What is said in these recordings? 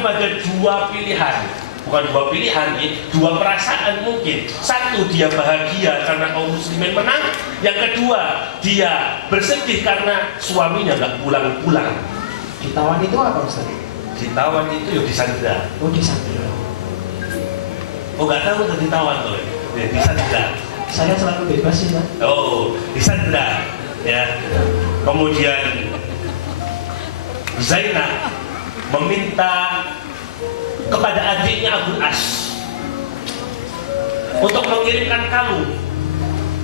kepada dua pilihan. Bukan dua pilihan, dua perasaan mungkin. Satu, dia bahagia karena kaum muslimin menang. Yang kedua, dia bersedih karena suaminya nggak pulang-pulang. Ditawan itu apa Ustaz? Ditawan itu ya disandra. Oh, disandra. Oh, nggak tahu tuh ditawan tuh. Ya, disandra. Saya selalu bebas sih, Pak. Oh, disandra. Ya. Kemudian Zainab meminta kepada adiknya Abul As untuk mengirimkan kalung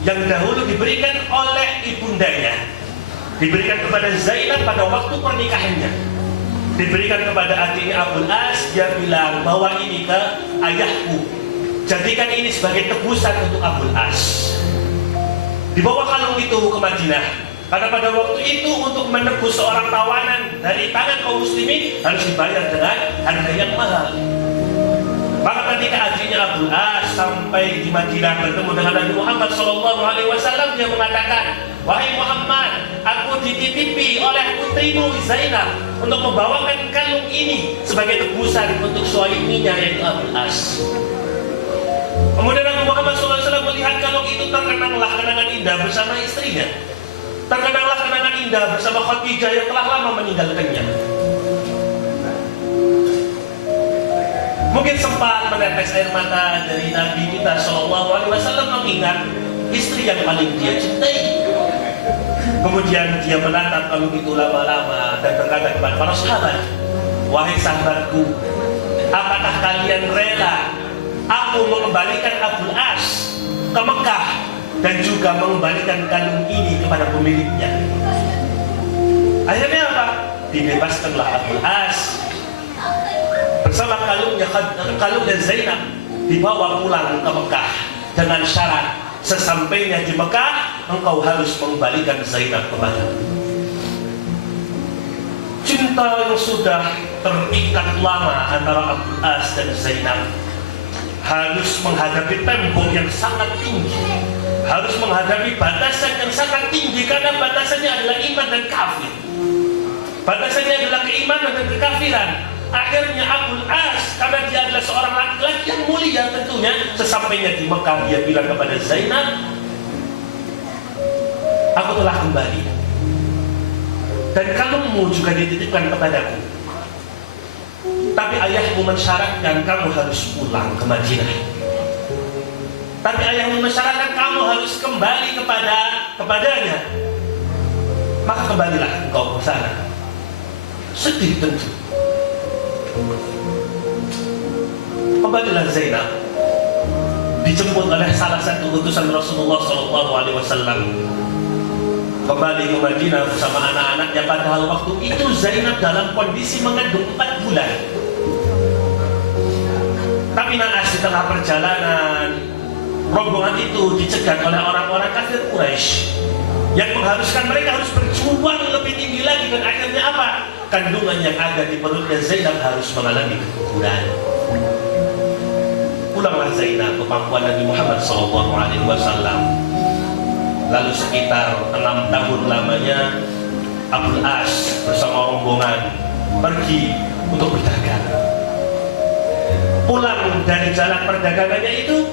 yang dahulu diberikan oleh ibundanya, diberikan kepada Zainab pada waktu pernikahannya, diberikan kepada adiknya Abul As. Dia bilang, bawa ini ke ayahku, jadikan ini sebagai tebusan untuk Abul As. Dibawa kalung itu ke Madinah, karena pada waktu itu untuk menebus seorang tawanan dari tangan kaum muslimin harus dibayar dengan harga yang mahal. Maka ketika adiknya Abul As sampai di Madinah bertemu dengan Nabi Muhammad SAW, dia mengatakan, wahai Muhammad, aku dititipi oleh putrimu Zainab untuk membawakan kalung ini sebagai tebusan untuk suaminya yaitu Abul As. Kemudian Nabi Muhammad SAW melihat kalung itu, terkenanglah kenangan indah bersama istrinya. Terkenanglah kenangan indah bersama Khadijah yang telah lama meninggalkannya. Mungkin sempat menetes air mata dari Nabi kita SAW mengingat istri yang paling dia cintai. Kemudian dia menatap kalung itu lama-lama dan berkata kepada para sahabat, wahai sahabatku, apakah kalian rela aku mengembalikan Abul As ke Mekah dan juga mengembalikan kalung ini kepada pemiliknya? Akhirnya apa? Dibebaskanlah Abul As bersama kalungnya Zainab, dibawa pulang ke Mekah dengan syarat, sesampainya di Mekah engkau harus mengembalikan Zainab kepadamu. Cinta yang sudah terikat lama antara Abul As dan Zainab harus menghadapi tembok yang sangat tinggi, harus menghadapi batasan yang sangat tinggi, karena batasannya adalah iman dan kafir. Batasannya adalah keimanan dan kekafiran. Akhirnya Abul As, karena dia adalah seorang laki-laki yang mulia tentunya, sesampainya di Mekah dia bilang kepada Zainab, aku telah kembali dan kalungmu juga dititipkan kepadaku, tapi ayahmu mensyaratkan kamu harus pulang ke Madinah. Tapi ayahmu mensyaratkan kamu harus kembali kepadanya. Maka kembalilah engkau ke sana. Sedih tentu. Kembalilah Zainab, dijemput oleh salah satu utusan Rasulullah SAW. Kembali ke Madinah bersama anak-anaknya. Padahal waktu itu Zainab dalam kondisi mengandung 4 bulan. Tapi naas di tengah perjalanan, rombongan itu dicegat oleh orang-orang kafir Quraisy yang mengharuskan mereka harus berjuang lebih tinggi lagi, dan akhirnya apa? Kandungan yang ada di perutnya Zainab harus mengalami keguguran. Pulanglah Zainab ke pangkuan Nabi Muhammad SAW. Lalu sekitar 6 tahun lamanya Abul As bersama rombongan pergi untuk berdagang. Pulang dari jalan perdagangannya itu,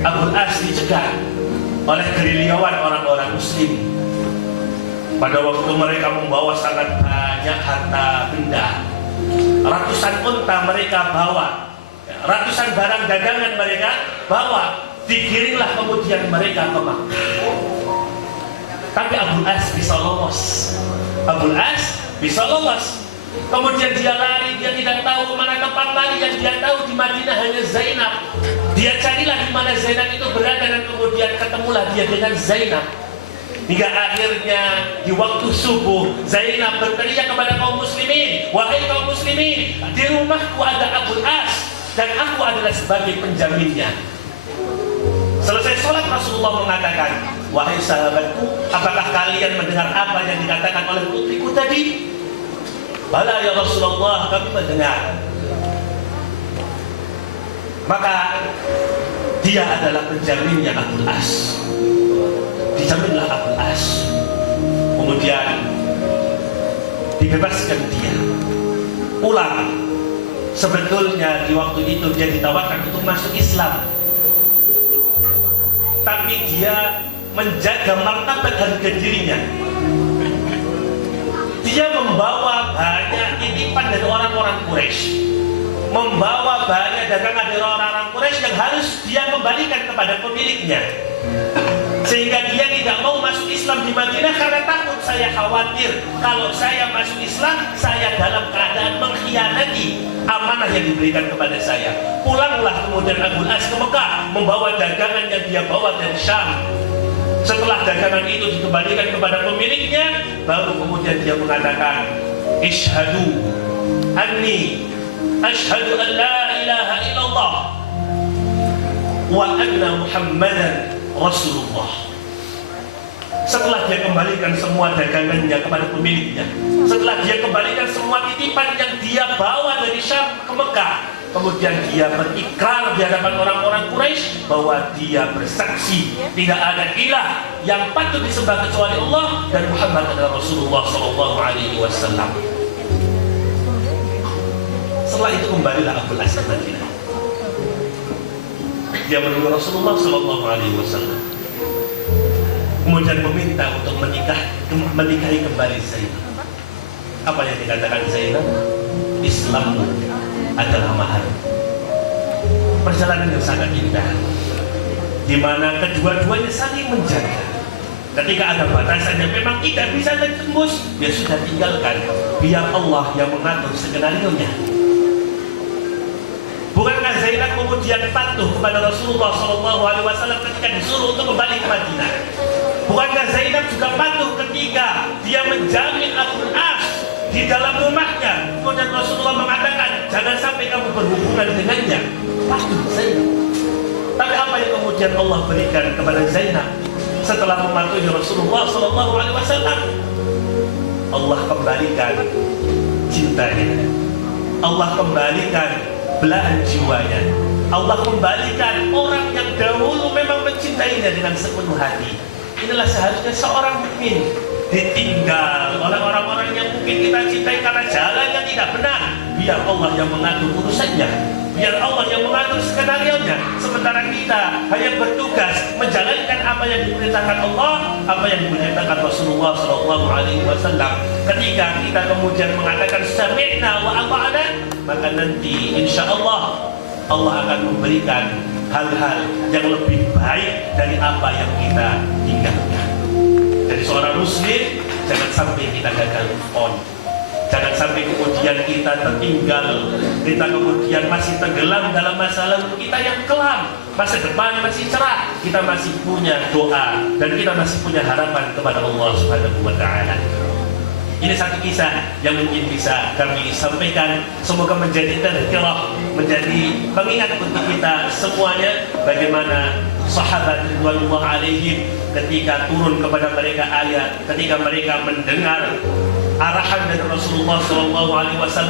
Abul As dicegat oleh gerilyawan orang-orang muslim. Pada waktu mereka membawa sangat banyak harta benda, ratusan unta mereka bawa, ratusan barang dagangan mereka bawa, digiringlah kemudian mereka ke Makkah. Tapi Abul As bisa lolos. Abul As bisa lolos. Kemudian dia lari, dia tidak tahu kemana tempat lari. Yang dia tahu di Madinah hanya Zainab. Dia carilah di mana Zainab itu berada, dan kemudian ketemulah dia dengan Zainab. Hingga akhirnya di waktu subuh Zainab berteriak kepada kaum muslimin, wahai kaum muslimin, di rumahku ada Abul As dan aku adalah sebagai penjaminnya. Selesai sholat Rasulullah mengatakan, wahai sahabatku, apakah kalian mendengar apa yang dikatakan oleh putriku tadi? Bala ya Rasulullah, kami mendengar. Maka dia adalah penjaminnya Abul As. Dijaminlah Abul As. Kemudian dibebaskan dia, pulang Sebetulnya di waktu itu dia ditawarkan untuk masuk Islam, tapi dia menjaga martabat harga dirinya. Dia membawa banyak titipan dari orang-orang Quraisy, membawa banyak dagangan dari orang-orang Quraisy yang harus dia kembalikan kepada pemiliknya. Sehingga dia tidak mau masuk Islam di Madinah karena takut, saya khawatir kalau saya masuk Islam, saya dalam keadaan mengkhianati amanah yang diberikan kepada saya. Pulanglah kemudian Abul As ke Mekah membawa dagangan yang dia bawa dari Syam. Setelah dagangan itu dikembalikan kepada pemiliknya, baru kemudian dia mengatakan, Ishhadu anni ashhadu an la ilaha illallah wa anna Muhammadan Rasulullah. Setelah dia kembalikan semua dagangannya kepada pemiliknya, setelah dia kembalikan semua titipan yang dia bawa dari Syam ke Mekah, kemudian dia berikrar di hadapan orang-orang Quraisy bahwa dia bersaksi tidak ada ilah yang patut disembah kecuali Allah dan Muhammad adalah Rasulullah Shallallahu Alaihi Wasallam. Setelah itu kembalilah Abul As ke Madinah. Dia menunggu Rasulullah Shallallahu Alaihi Wasallam, kemudian meminta untuk menikahi kembali Zainab. Apa yang dikatakan Zainab? Islammu adalah mahar. Perjalanan yang sangat indah, di mana kedua-duanya saling menjaga. Ketika ada batasan yang memang tidak bisa ditembus, ya sudah tinggalkan, biar Allah yang mengatur skenario-nya. Bukankah Zainab kemudian patuh kepada Rasulullah SAW ketika disuruh untuk kembali ke Madinah? Bukankah Zainab juga patuh ketika dia menjamin Abul As di dalam rumahnya? Kemudian Rasulullah mengatakan, jangan sampai kamu berhubungan dengannya. Patuh Zainab. Tapi apa yang kemudian Allah berikan kepada Zainab setelah mematuhi Rasulullah SAW? Allah kembalikan cintanya. Allah kembalikan belahan jiwanya. Allah kembalikan orang yang dahulu memang mencintainya dengan sepenuh hati. Inilah seharusnya seorang mukmin. Ditinggal oleh orang-orang yang mungkin kita cintai karena jalan yang tidak benar, biar Allah yang mengatur urusannya, biar Allah yang mengatur skenario-nya. Sementara kita hanya bertugas menjalankan apa yang diperintahkan Allah, apa yang diperintahkan Rasulullah SAW. Ketika kita kemudian mengatakan sami'na wa ata'na, maka nanti insya Allah Allah akan memberikan hal-hal yang lebih baik dari apa yang kita tinggalkan. Jadi seorang muslim, jangan sampai kita gagal move on. Jangan sampai kemudian kita tertinggal, kita kemudian masih tenggelam dalam masa lalu kita yang kelam. Masa depan masih cerah, kita masih punya doa dan kita masih punya harapan kepada Allah Subhanahu wa Ta'ala. Ini satu kisah yang mungkin bisa kami sampaikan. Semoga menjadi tadhkirah, menjadi pengingat untuk kita semuanya bagaimana sahabat ridwanullah alaihim ketika turun kepada mereka ayat, ketika mereka mendengar arahan dari Rasulullah SAW,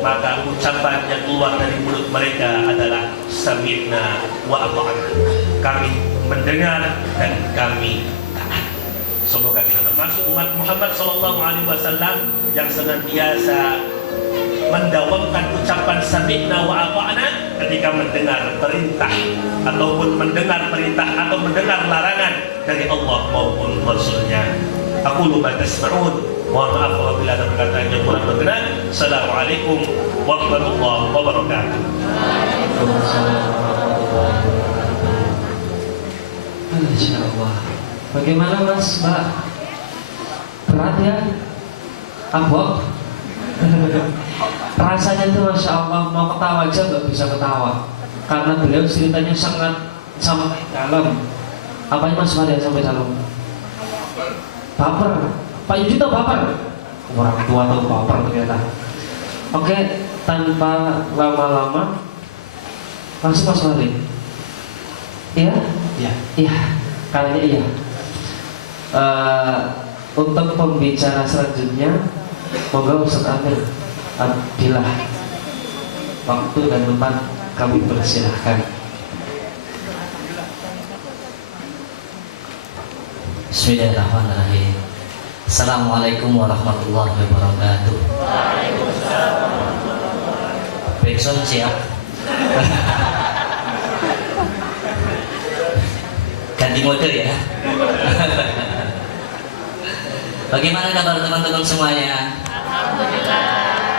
maka ucapan yang keluar dari mulut mereka adalah sami'na wa ata'na. Kami mendengar dan kami taat. Semoga kita termasuk umat Muhammad SAW yang senantiasa mendawamkan ucapan sami'na wa ata'na ketika mendengar perintah ataupun mendengar perintah atau mendengar larangan dari Allah maupun Rasulnya. Aku lupa tasma'un. Mohon maaf apabila ada perkataan yang kurang berkenan. Assalamualaikum warahmatullahi wabarakatuh. Masya Allah. Bagaimana Mas, Mbak? Berat ya? Abok? Rasanya itu Masya Allah, mau ketawa aja nggak bisa ketawa karena beliau ceritanya sangat dalam. Apanya Mas Maria sampai dalam? Baper. Pak Yudi tau baper? Orang tua tau baper ternyata. Oke, tanpa lama-lama langsung Mas Maria. Iya? Ya. Iya, kayaknya iya. Untuk pembicara selanjutnya, moga Ustaz Amir Abdillah waktu dan tempat kami persilahkan. Bismillahirrahmanirrahim. Assalamualaikum warahmatullahi wabarakatuh. backsound siap. Ganti mode ya. Bagaimana kabar teman-teman semuanya?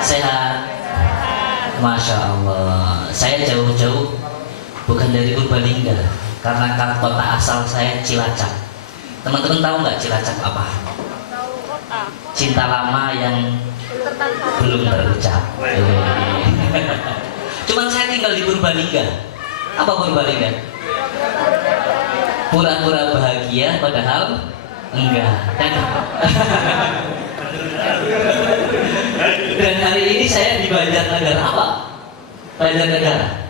Sehat? Masya Allah. Saya jauh-jauh bukan dari Purbalingga, karena kota asal saya Cilacap. Teman-teman tahu nggak Cilacap apa? Cinta lama yang belum terucap. Cuman saya tinggal di Purbalingga. Apa Purbalingga? Pura-pura bahagia padahal enggak. Dan hari ini saya di Banjarnegara. Apa? Banjarnegara.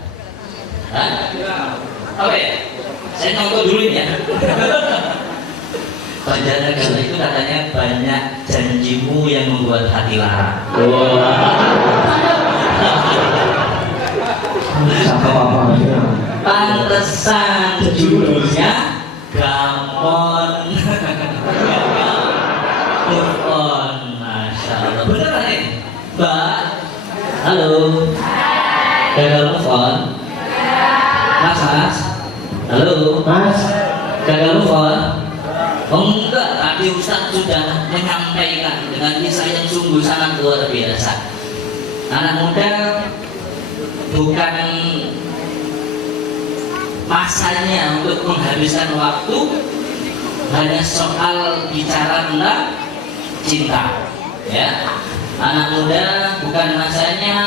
Hah? Apa ya? Saya nonton dulu ya. Banjarnegara itu katanya banyak janjimu yang membuat hati lara. Pantesan judulnya Gamon. Move on. Masya Allah. Beneran nih, Mbak? Halo. Gagal move on? Mas? Halo. Mas, Gagal move on? Oh enggak, tadi Ustaz sudah menyampaikan dengan kisah yang sungguh sangat luar biasa. Anak muda bukan masanya untuk menghabiskan waktu hanya soal bicara tentang cinta, ya. Anak muda bukan masanya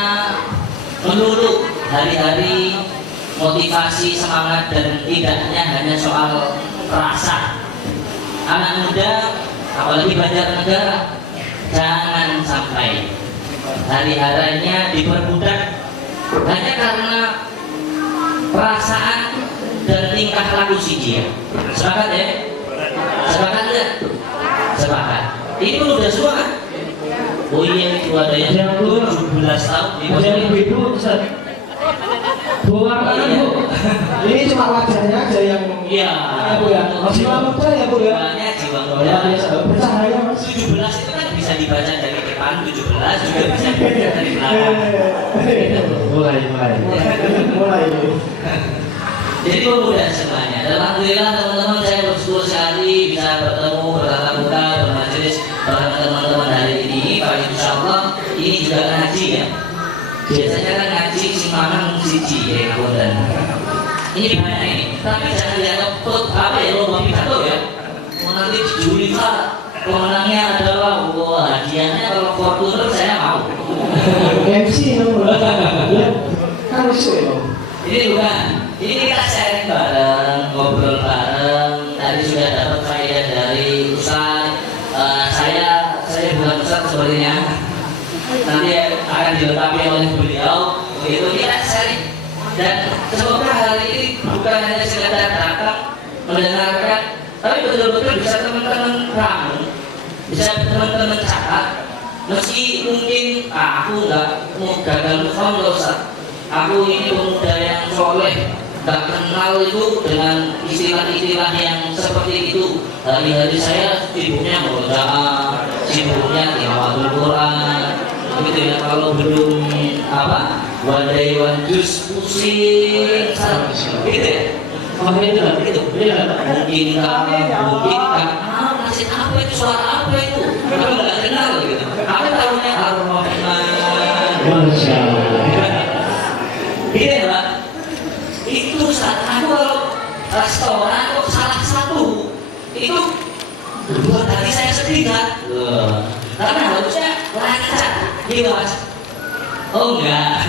melulu hari-hari motivasi, semangat, dan tidaknya hanya soal rasa. Anak muda, apalagi Banjarnegara, jangan sampai hari-harinya diperbudak hanya karena perasaan dan tingkah laku si dia. Sepakat ya? Sepakat nggak? Sepakat. Ini pun udah semua kan? Oh iya, itu ada yang 17 tahun. ada yang ibu-ibu, Ustaz. Bu, ini cuma wajahnya aja yang Iya. Bu ya. Jiwa muda ya Bu ya. Banyak jiwa Luar muda. biasa, bercahaya Mas. 17 itu kan bisa dibaca dari depan, 17 juga bisa dibaca dari belakang. Mulai. Mulai. Jadi pemuda semuanya. Dan alhamdulillah teman-teman, saya bersyukur sekali bisa bertemu, bertatap muka, bermajelis bersama teman-teman hari ini. Pak Insya Allah ini juga ngaji ya. Biasanya kan ngaji simpanan siji ya dan ini banyak ini. Tapi jangan dianggap apa ya, lomba pidato ya. Mau nanti juri Pak, pemenangnya adalah hadiahnya kalau Fortuner saya mau. MC nomor ya. Kan isu ya. Ini bukan. Ini kita sharing bareng, ngobrol bareng. Tadi sudah dapat faedah dari Ustaz. Saya bukan Ustaz sepertinya. Nanti akan dilengkapi oleh beliau. Begitu kita sharing. Dan semoga hal ini bukan hanya sekedar datang mendengarkan, tapi betul-betul bisa teman-teman ramu, bisa teman-teman catat. Meski mungkin aku nggak mau gagal loh Ustaz. Aku ini pemuda yang soleh, gak kenal itu dengan istilah-istilah yang seperti itu. Hari-hari saya sibuknya berdoa, sibuknya tilawatul Quran, begitu ya. Kalau belum wadai wanjus pusing, gitu ya. Makanya itu Begitu. Mungkin nasib apa itu, suara apa itu? Aku nggak kenal gitu. Aku tahunya Ar-Rahman. Masya Allah. Gitu ya Pak. Itu saat aku kalau restoran kok salah satu itu buat hati saya sedih kan. Karena harusnya lancar, gitu Mas. Oh enggak.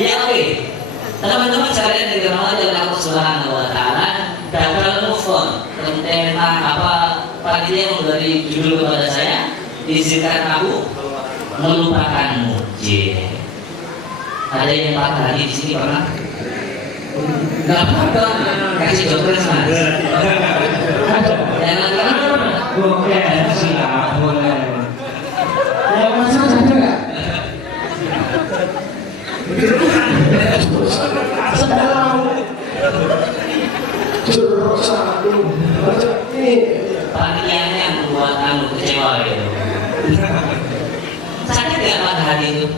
Ya oke. Teman-teman sekalian yang dirahmati oleh Allah Subhanahu Wa Taala, gagal move on. Tentang apa panitia memberi judul kepada saya, izinkan aku melupakanmu. Ada yang patah hati di sini pernah? Gak apa-apa, kasih dokter Mas. Jangan kenapa? Oke, siap, boleh. Ya Mas ada nggak? Sedang satu ini Panitianya yang membuat kecewa gitu. Sakit gak patah hati itu?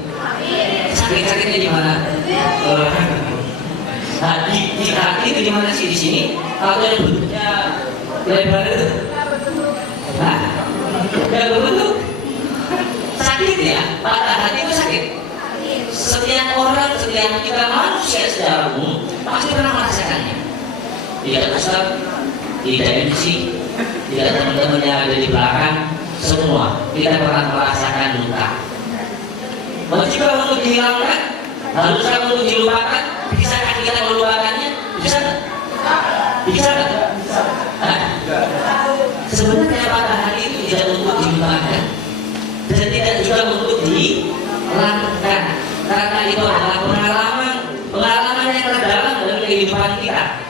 Sakitnya di mana? Nah, di kaki itu di mana sih di sini? Atau yang bentuknya lebar itu? Nah, yang berbentuk sakit ya. Patah hati itu sakit. Setiap orang, setiap kita manusia secara umum pasti pernah merasakannya. Tidak Ustaz, tidak MC, tidak teman-teman yang ada di belakang, semua kita pernah merasakan luka. Wajib untuk dihilangkan, haruskah untuk dilupakan? Bisakah kita melupakannya? Bisa nggak? Bisa nggak? Sebenarnya patah hati itu tidak untuk dilupakan dan tidak juga untuk dihilangkan, karena itu adalah pengalaman yang terdalam dalam kehidupan kita.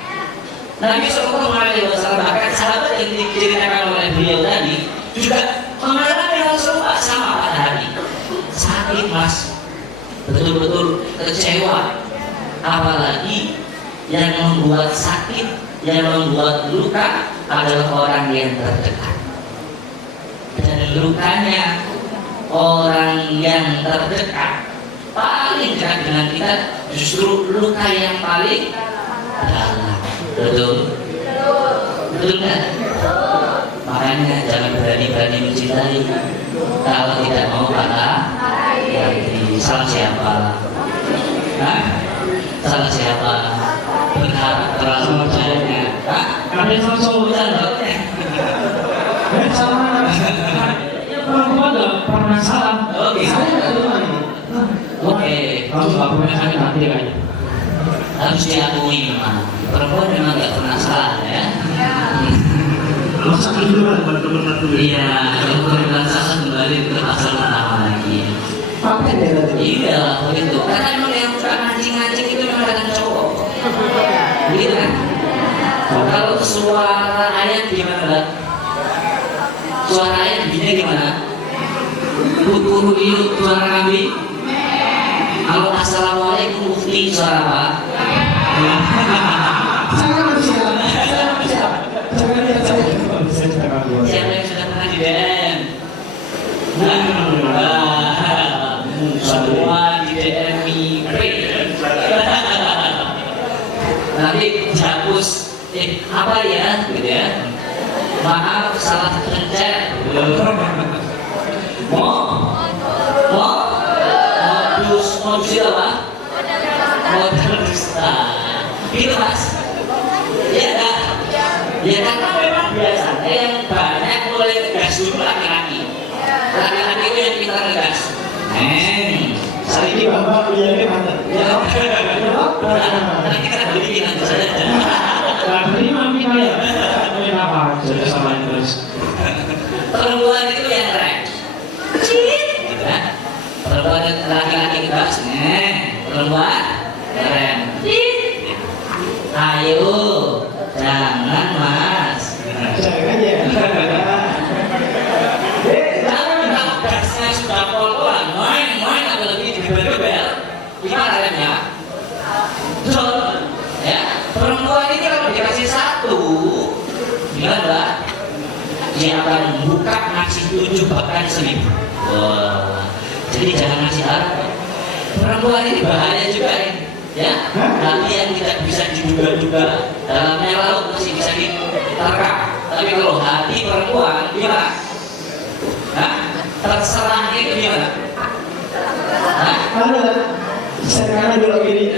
Nabi Sallallahu Alaihi Wasallam, bahkan sahabat yang diceritakan oleh beliau tadi juga mengalami hal serupa sama patah hati. Sakit mas, betul-betul kecewa. Apalagi yang membuat sakit, yang membuat luka adalah orang yang terdekat. Dan lukanya orang yang terdekat, paling dekat dengan kita, justru luka yang paling dalam. Betul? Betul kan? Makanya jangan berani-berani mencintai kalau tidak mau patah hati. Salah siapa? Hah? Salah siapa? Berharap terlalu banyak. Hah? Ada yang salah solusi. Salah. Perempuan nggak pernah salah. Oke. Oke. Kamu nggak pernah sakit hati kayaknya. Harus diakui memang. Perempuan memang nggak pernah salah ya. Masa itu teman-teman satu Iya, yang pernah salah kembali ke pasal pertama lagi. Pakai deh nanti. Iya, begitu. Karena memang yang suka ngancing-ngancing itu memang kadang cowok. Gitu kan? Kalau suara ayat gimana, Mbak? Suara ayat bunyinya gimana? Kukuru iu suara kambing. Kalau assalamualaikum mufti suara apa? Saya manusia. Saya manusia. Jangan lihat saya. Siapa yang sudah pernah di DM? Semua di DM nanti dihapus. Apa ya? Gitu ya. Maaf, salah pencet. Modus itu apa? Modus dusta. Gitu mas? Ya enggak? Ya karena memang biasanya yang banyak mulai ngegas dulu laki-laki. Laki-laki itu yang pintar ngegas. Saya ini bapak punya ini mana? Ya. Nanti kita beli nanti saja. Nggak terima mami kayak. Ini apa? Jadi sama terus. Perempuan itu yang keren. Cit, gitu kan? Perempuan laki-laki ngegas. Perempuan keren. Cit. Ayo, jangan mas. Jangan ya. Jangan minta gasnya sudah pol-polan, main atau lebih dibel-bel. Gimana caranya? Betul, ya. Perempuan ini kalau dikasih satu, gimana mbak? Dia akan buka ngasih 7 bahkan 1000. Wah, jadi jangan ngasih harap. Perempuan ini bahaya juga nih. Ya, hati yang tidak bisa diduga-duga dalamnya laut masih bisa diterka. Tapi kalau hati perempuan gimana? Hah? Terserah itu gimana? Hah? Mana? Saya dulu gini.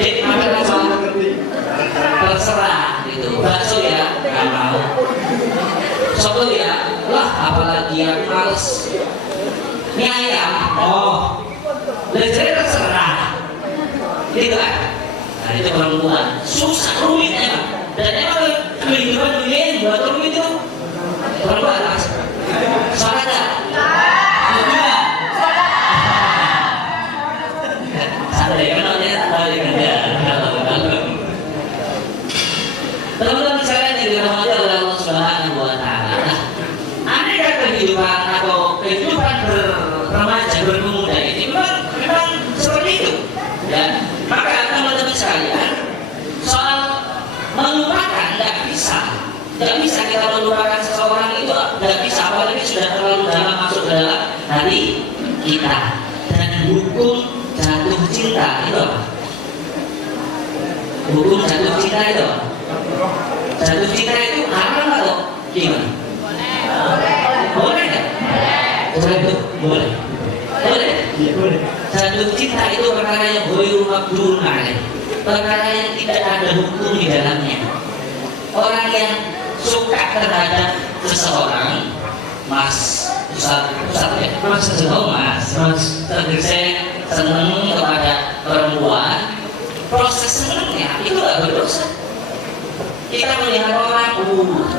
Ambil apa? Terserah gitu. Bakso ya, nggak mau. Soto ya, lah apalagi yang males. Mie ayam, oh, jadi terserah. Gitu kan? Nah itu perempuan susah, rumit emang. Dan emang kehidupan dunia yang buat rumit itu perempuan mas. Soalnya ada. Ada yang namanya balik aja. Teman-teman sekalian yang dirahmati oleh Allah Subhanahu Wa Taala. Andai kata kehidupan atau kehidupan berremaja berpemuda ini memang seperti itu. Ya, maka teman-teman sekalian soal melupakan nggak bisa kita hukum jatuh cinta itu apa? Hukum jatuh cinta itu apa? Jatuh cinta itu haram atau gimana? Boleh nggak? Boleh itu boleh. Boleh. Boleh. Jatuh cinta itu perkara yang ghairu maqdur alaih, perkara yang tidak ada hukum di dalamnya. Orang yang suka terhadap seseorang, Mas Ustaz ya? Mas tergesek seneng kepada perempuan, proses senengnya itu nggak berdosa. Kita melihat orang,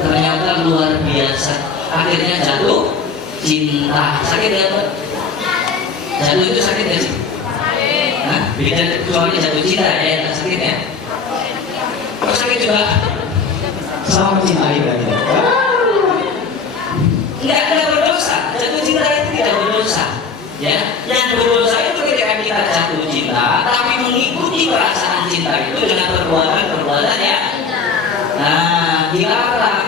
ternyata luar biasa, akhirnya jatuh cinta. Sakit ya Pak? Jatuh itu sakit ya sih? Nah, beda kecuali jatuh cinta ya, sakit ya? Kok sakit juga? Sama mencintai berarti. Enggak berdosa. Jatuh cinta itu tidak berdosa. Ya, yang berdosa itu ketika kita jatuh cinta, tapi mengikuti perasaan cinta itu dengan perbuatan ya. Nah, dilarang.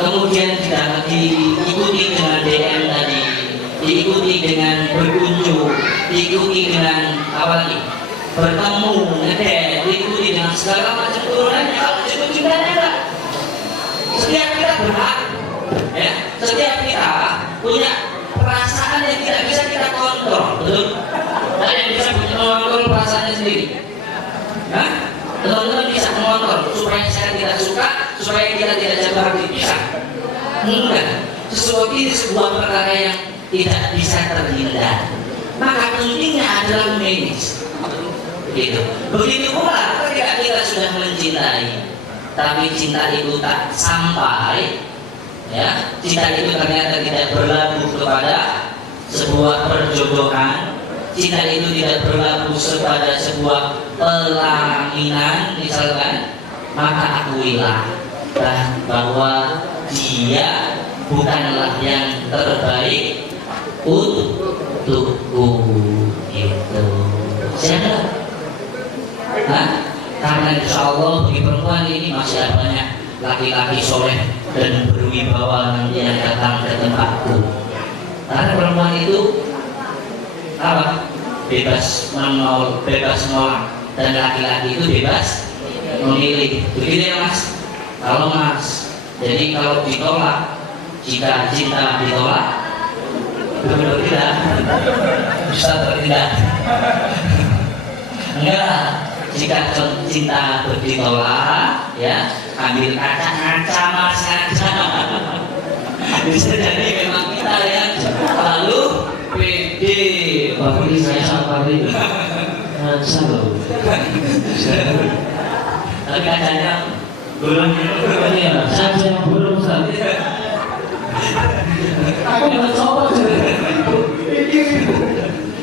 Kemudian tidak diikuti dengan DM tadi, diikuti dengan berkunjung, diikuti dengan apa lagi? Bertemu, ngedate, diikuti dengan segala macam turunannya. Kalau jatuh cintanya enggak. Setiap kita berhak, ya, setiap kita punya perasaan yang tidak bisa kita kontrol, betul? Ada yang bisa mengontrol perasaannya sendiri. Hah? Teman-teman bisa mengontrol supaya saya tidak suka, supaya kita tidak jatuh hati, bisa? Enggak. Sesuatu ini sebuah perkara yang tidak bisa terhindar. Maka pentingnya adalah manage. Begitu. Begitu pula ketika kita sudah mencintai, tapi cinta itu tak sampai, ya, cinta itu ternyata tidak berlabuh kepada sebuah perjodohan, cinta itu tidak berlabuh kepada sebuah pelaminan misalkan, maka akuilah bahwa dia bukanlah yang terbaik untukku. Itu siapa? Karena insya Allah bagi perempuan ini masih ada banyak laki-laki soleh dan berwibawa nanti yang datang ke tempatku. Karena perempuan itu apa? Bebas menolak, dan laki-laki itu bebas memilih. Begitu ya Mas? Kalau Mas, jadi kalau ditolak, jika cinta ditolak, benar tidak? Bisa atau tidak? Enggak. Jika cinta ditolak, ya, ambil kaca Mas, kaca. Bisa jadi memang kita yang lalu pede. Bapak ini saya sabar ini. Sabar. Tapi kacanya belum. Iya, saya belum Ustaz. Aku nggak coba sih.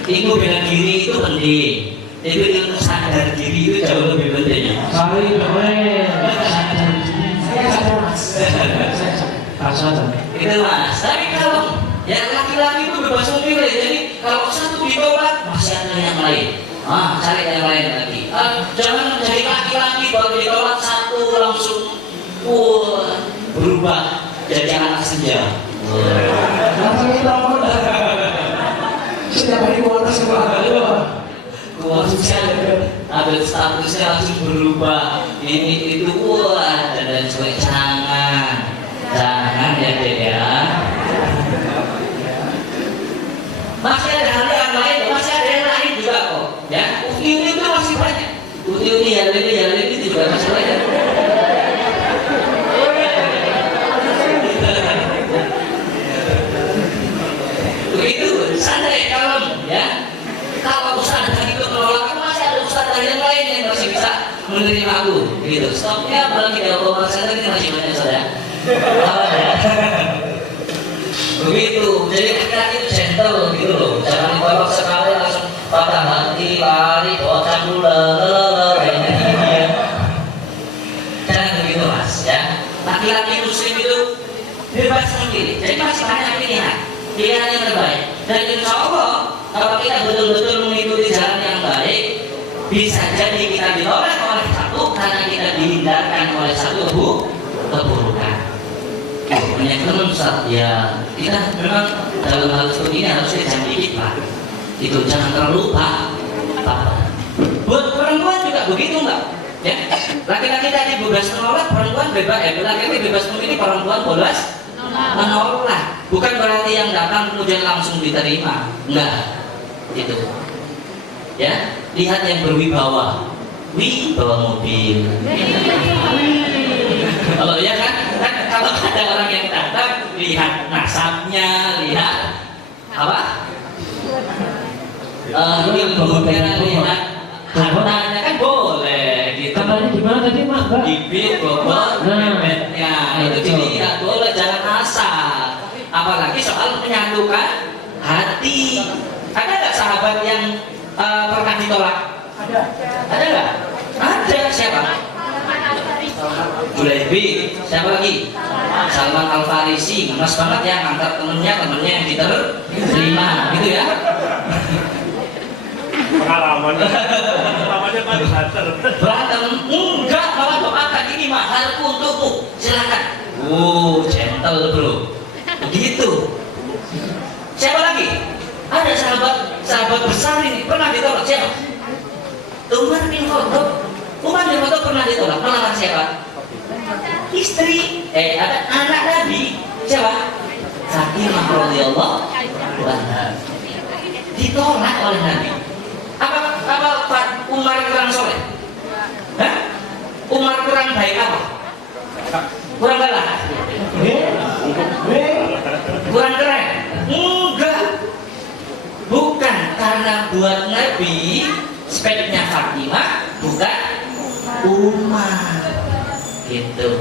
Ilmu bela diri itu penting. Tapi ilmu sadar diri itu jauh lebih penting. Kali keren. Saya sadar Mas. Sadar. Itu Mas. Tapi kalau yang laki-laki itu bebas memilih. Jadi kalau satu ditolak masih ada yang lain. Cari yang lain lagi. Jangan menjadi laki-laki baru ditolak satu langsung berubah jadi anak senja. Langsung kita mau. Setiap hari mau semua. Ada statusnya langsung berubah. Ini itu dan sebagainya. Jangan ya Dek ya. Masih ada hal yang lain, masih ada yang lain juga kok. Ya, uti itu masih banyak. Uti hal ini juga masih banyak. Begitu, santai kalem ya. Kalau ustaz itu menolak, masih ada ustaz yang lain yang masih bisa menerima aku. Gitu. Stoknya paling 30% ini masih banyak saja. Ya. Begitu. Jadi kita itu gentle gitu loh. Jangan ditolak sekali langsung patah hati, lari, bocah gula, ini. Jangan begitu Mas ya. Laki-laki muslim itu bebas memilih. Jadi masih banyak pilihan yang terbaik. Dan insya Allah kalau kita betul-betul mengikuti jalan yang baik, bisa jadi kita ditolak oleh satu karena kita dihindarkan oleh satu keburukan. Banyak teman Ustaz, ya kita memang dalam hal seperti ini harusnya jangan dikit lah. Itu jangan terlalu baper. Buat perempuan juga begitu nggak? Ya, laki-laki tadi bebas menolak, perempuan bebas, laki-laki bebas memilih, perempuan bebas menolak. Bukan berarti yang datang kemudian langsung diterima, enggak. Itu. Ya, lihat yang berwibawa. Bawa mobil. Kalau ya kan, kalau ada orang yang datang, lihat nasabnya, lihat apa? Ilmu-ilmu, lihat hartanya kan boleh. Gitu. Katanya gimana tadi mak? Mbak? Bibit, bobot, bebetnya itu dilihat, boleh, jangan asal. Apalagi soal menyatukan hati. Ada nggak sahabat yang pernah ditolak? Ada nggak? Ada. Siapa? Julaibi. Siapa lagi? Salman Al Farisi. Ngemas banget ya, ngangkat temennya yang diterima, gitu ya. Pengalamannya kan Berantem enggak, malah doakan, ini mahalku untukmu, silakan. Gentle bro, begitu. Siapa lagi? Ada sahabat besar ini pernah ditolak. Siapa? Umar bin Khattab. Umar bin Khattab pernah ditolak. Melamar siapa? Istri. Ada anak Nabi. Siapa? Fatimah radhiyallahu anha. Ditolak oleh Nabi. Apa Umar kurang soleh? Hah? Umar kurang baik apa? Kurang galak? Kurang keren? Enggak. Bukan, karena buat Nabi speknya Fatimah, bukan Umar. Gitu.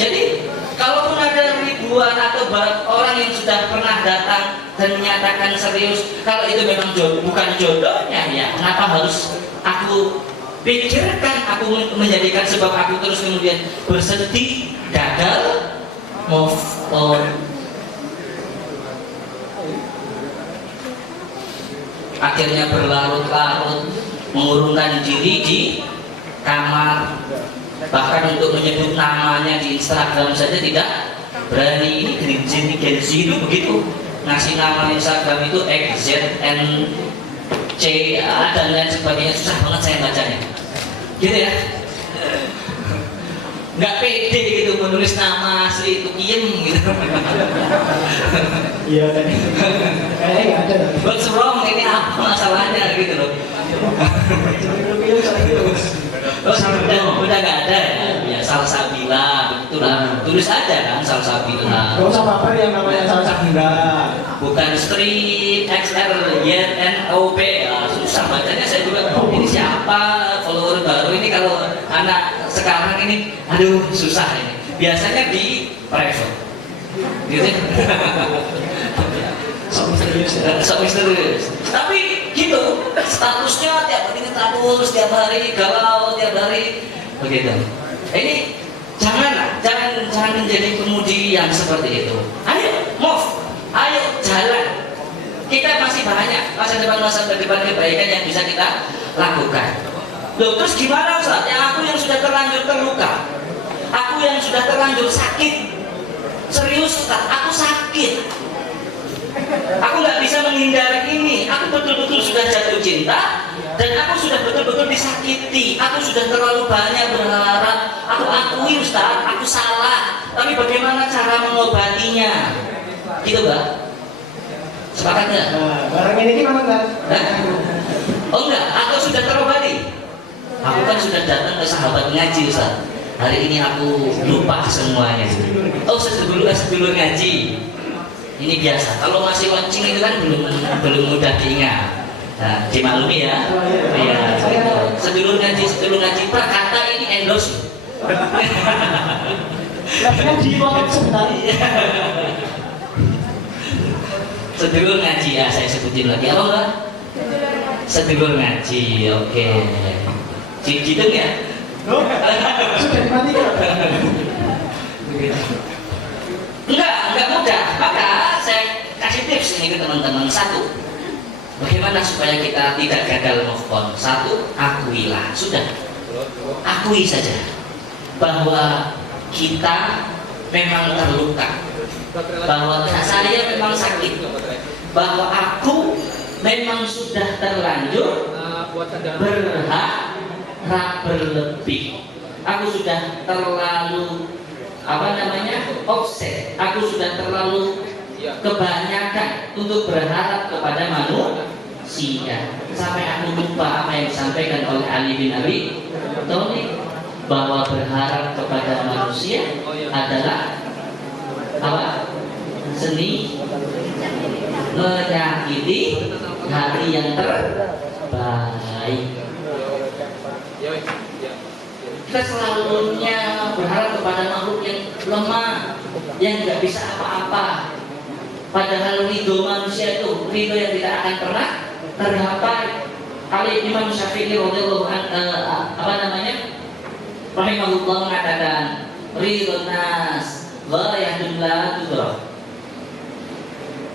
Jadi kalaupun ada ribuan atau orang yang sudah pernah datang dan menyatakan serius, kalau itu memang bukan jodohnya, ya kenapa harus aku pikirkan, aku menjadikan sebab aku terus kemudian bersedih, gagal, move on. Akhirnya berlarut-larut mengurungkan diri di kamar, bahkan untuk menyebut namanya di Instagram saja tidak berani. Ini Gen Z itu begitu, ngasih nama Instagram itu XZNC dan lain sebagainya, susah banget saya bacanya, gitu ya. Nggak pede gitu menulis nama asli itu Kiem gitu. Iya tadi. Kayaknya nggak ada. What's wrong, ini apa masalahnya gitu loh. Udah nggak ada ya, Salsabila begitulah. Tulis aja kan Salsabila. Gak usah baper yang namanya Salsabila. Bukan Street XRYNOB. Susah bacanya, saya juga. Ini siapa follower baru ini, kalau anak sekarang ini, aduh susah ini. Biasanya di private. Gitu. Sok misterius. Tapi gitu, statusnya tiap hari status, tiap hari galau, tiap hari begitu. Ini jangan menjadi kemudi yang seperti itu. Ayo move, ayo jalan. Kita masih banyak masa depan kebaikan yang bisa kita lakukan. Loh, terus gimana Ustaz? Aku yang sudah terlanjur terluka, aku yang sudah terlanjur sakit. Serius Ustaz, aku sakit. Aku nggak bisa menghindari ini. Aku betul-betul sudah jatuh cinta dan aku sudah betul-betul disakiti. Aku sudah terlalu banyak berharap. Aku akui Ustaz, aku salah. Tapi bagaimana cara mengobatinya? Gitu Mbak? Sepakat nggak? Nah, barang ini gimana kan? Oh enggak, atau sudah terobati? Aku kan sudah datang ke sahabat ngaji Ustaz. Hari ini aku lupa semuanya. Oh sedulur ngaji. Ini biasa. Kalau masih launching itu kan belum mudah diingat. Nah, dimaklumi ya. Iya. Sedulur ngaji kata ini endorse. Ngaji banget sebentar. Sedulur ngaji ya, saya sebutin lagi apa enggak? Sedulur ngaji, oke. Gitu ya? Sudah dimatikan. Enggak mudah. Maka saya kasih tips ini ke teman-teman. Satu, bagaimana supaya kita tidak gagal move on? Satu, akuilah. Sudah, akui saja bahwa kita memang terluka, bahwa saya memang sakit, bahwa aku memang sudah terlanjur berharap berlebih. Aku sudah terlalu offset. Aku sudah terlalu kebanyakan untuk berharap kepada manusia sampai aku lupa apa yang disampaikan oleh Ali bin Abi Thalib, bahwa berharap kepada manusia adalah seni menyakiti hati yang terbaik. Kita selalunya berharap kepada makhluk yang lemah, yang nggak bisa apa-apa. Padahal ridho manusia itu ridho yang tidak akan pernah tergapai. Kali Imam Syafi'i radhiyallahu rahimahullah mengatakan, ridho nas ghayatul la tudrak.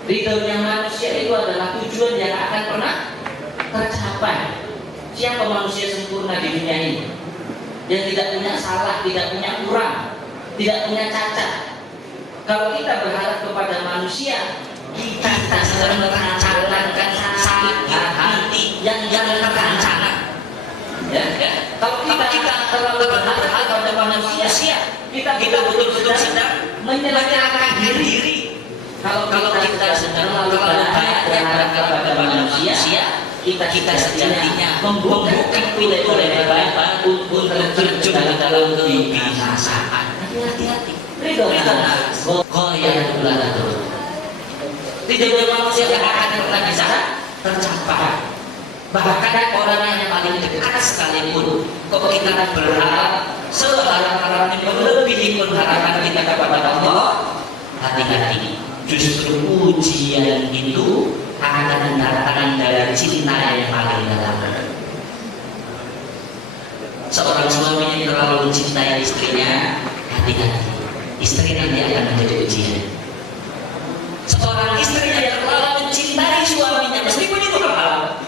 Ridhonya manusia itu adalah tujuan yang akan pernah tercapai. Siapa manusia sempurna di dunia ini? Yang tidak punya salah, tidak punya kurang, tidak punya cacat. Kalau kita berharap kepada manusia, kita sedang merancangkan sakit hati yang terancang. Kalau kita terlalu berharap kepada manusia, kita betul-betul sedang menyelakkan diri. Kalau kita sedang terlalu berharap kepada manusia, kita sejatinya membuka pintu lebar untuk terjun dalam kebinasaan. Hati-hati. Ridho goyang belanda terus. Ridho manusia yang akan pernah bisa tercapai. Bahkan orang yang paling dekat sekalipun, kok kita berharap seharap-harapnya melebihi pengharapan kita kepada Allah, hati-hati. Justru ujian itu akan datang dari cinta yang paling dalam. Seorang suami yang terlalu mencintai istrinya, hati-hati, istri nanti akan menjadi ujian. Seorang istri yang terlalu mencintai suaminya, meskipun itu halal,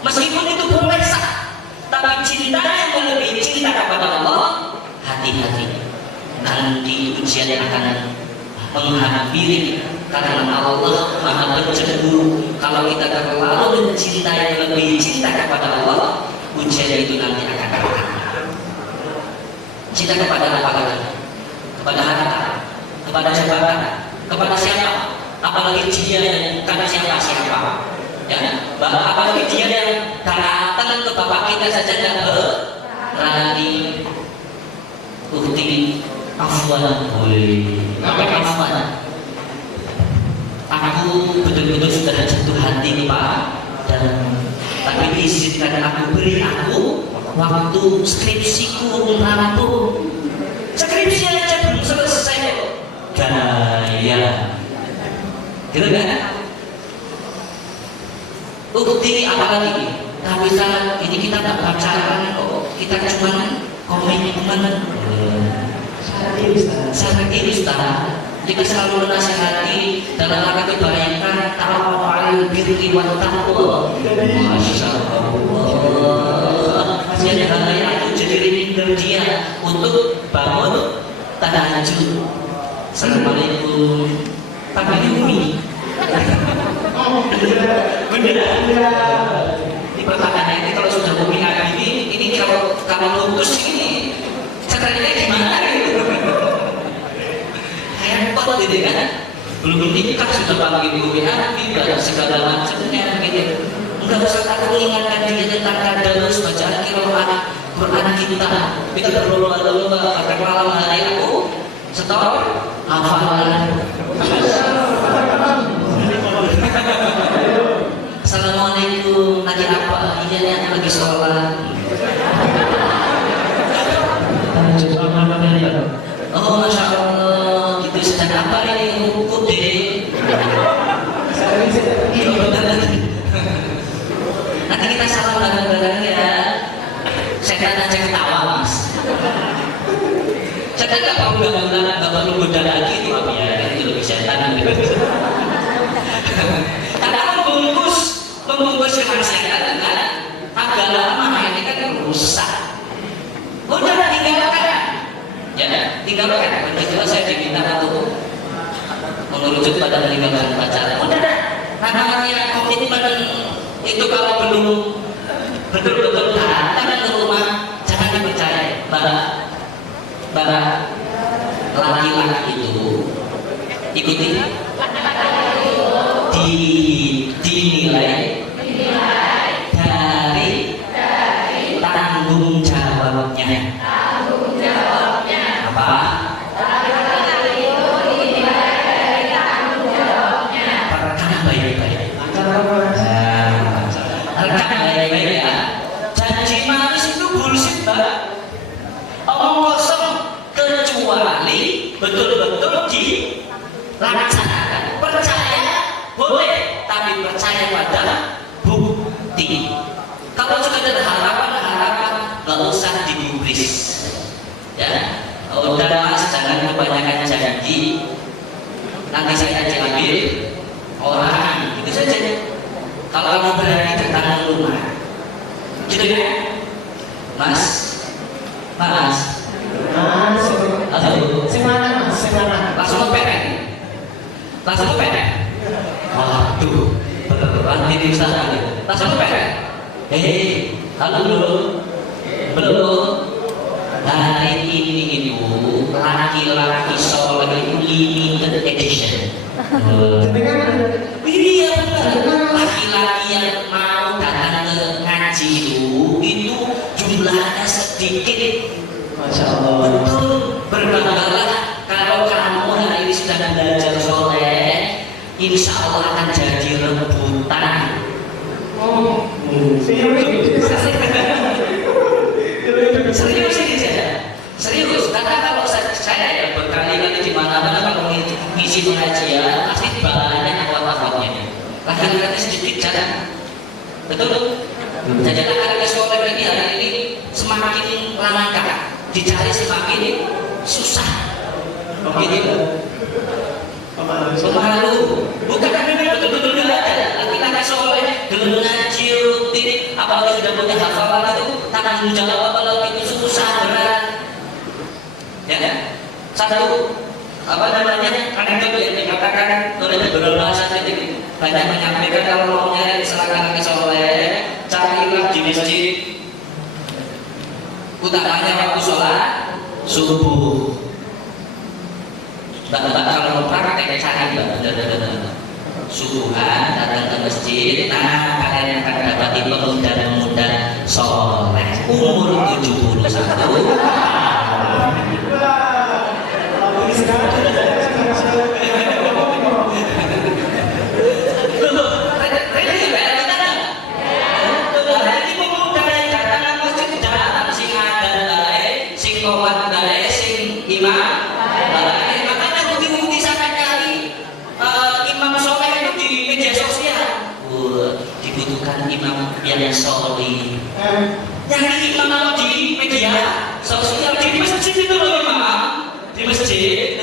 meskipun itu boleh sah, tapi cinta yang melebihi cinta kepada Allah, hati-hati, nanti ujian yang akan menghampiri. Karena Allah Maha Pencemburu. Kalau kita terlalu mencintai lebih cinta kepada Allah, ujian itu nanti akan datang. Cinta kepada apa lagi? Kepada harta, kepada jabatan, kepada siapa? Apalagi dia yang karena siapa? Ya, apalagi dia yang datang ke bapak kita saja dan berani bukti afwan boleh. Apa afwan? Aku betul-betul sudah jatuh hati nih Pak, dan tapi diizinkan aku beri aku waktu skripsiku rampung. Skripsi aja belum selesai kok. Gaya, gitu kan? Bukti apa lagi? Tapi ini kita tak pacaran kok, kita cuma komitmen. Sangat iris kita selalu menasihati dalam rangka kebaikan, ta'awwal birri wat taqwa. Masya Allah. Jadi aku jadi rindu dia untuk bangun tahajud. Assalamualaikum. Pagi ini. Di pertanyaan ini kalau sudah bumi ini kalau lulus ini caranya gimana gitu? Repot gitu kan? Belum nikah sudah panggil bumi dan segala macamnya gitu. Enggak usah takut ingatkan dia tentang tadarus bacaan Quran kita. Kita berlomba-lomba pada malam hari aku setor hafalan. Assalamualaikum, lagi apa? Iya, aku lagi sholat. Oh, Masya Allah, gitu sedang apa ini? Hukum deh. Nanti kita salam bareng-bareng ya. Saya aja ketawa Mas. Saya tak tahu bangunan bapak lu benda lagi itu apa ya? Itu lebih setan. Kadang membungkus dengan saya kan agak lama ini kan rusak. Udah tinggalkan. Ya, tinggalkan. Begitu saya diminta untuk mengerucut pada meninggalkan pacaran. Udah dah, namanya komitmen itu kalau belum betul-betul datang ke rumah jangan dipercaya. Laki-laki itu ikuti dinilai dari tanggung jawabnya. Apa? Rekam baik-baik. Rekam baik-baik ya. Janji manis itu bullshit, Mbak. Omong kosong kecuali betul-betul dilaksanakan. Percaya boleh, tapi percaya pada bukti. Kalau sudah ada harapan nggak usah digubris. Ya, udah mas, jangan kebanyakan janji. Nanti saya ambil orang, itu saja. Kalau kamu berani datang ke rumah, gitu ya, mas. Langsung pepet. Waduh, beneran ini Ustaz. Langsung pepet. Halo belum. Hari ini Bu, laki-laki soleh itu limited edition. Iya benar. Laki-laki yang mau datang ke ngaji itu jumlahnya sedikit. Masya Allah. Betul, berbanggalah kalau kamu hari ini sudah belajar soleh, insya Allah akan jadi rebutan. Serius ini saya, serius. Karena kalau saya ya berkali-kali di mana-mana kalau ngisi pengajian pasti banyak wafat-wafatnya. Laki-laki sedikit jarang, betul. Jadi laki-laki soleh ini hari ini semakin langka. Dicari semakin susah. Begitu. Pemalu. Bukan betul-betul ada. Laki-laki soleh dengan ngaji rutin, apalagi sudah punya hafalan itu tanggung jawab kalau itu susah berat. Ya. Satu apa namanya? Karena itu yang dikatakan oleh beberapa titik banyak menyampaikan kalau mau nyari laki-laki soleh, carilah di masjid. Utamanya waktu sholat subuh. Mbak kalau praktek cari benar-benar subuhan datang ke masjid. Nah kalian akan dapati pemuda-pemuda soleh umur 71. Makanya bukti-bukti sampai kali imam soleh itu di media sosial. Dibutuhkan imam yang soleh. Yang imam di media sosial di masjid itu loh imam di masjid.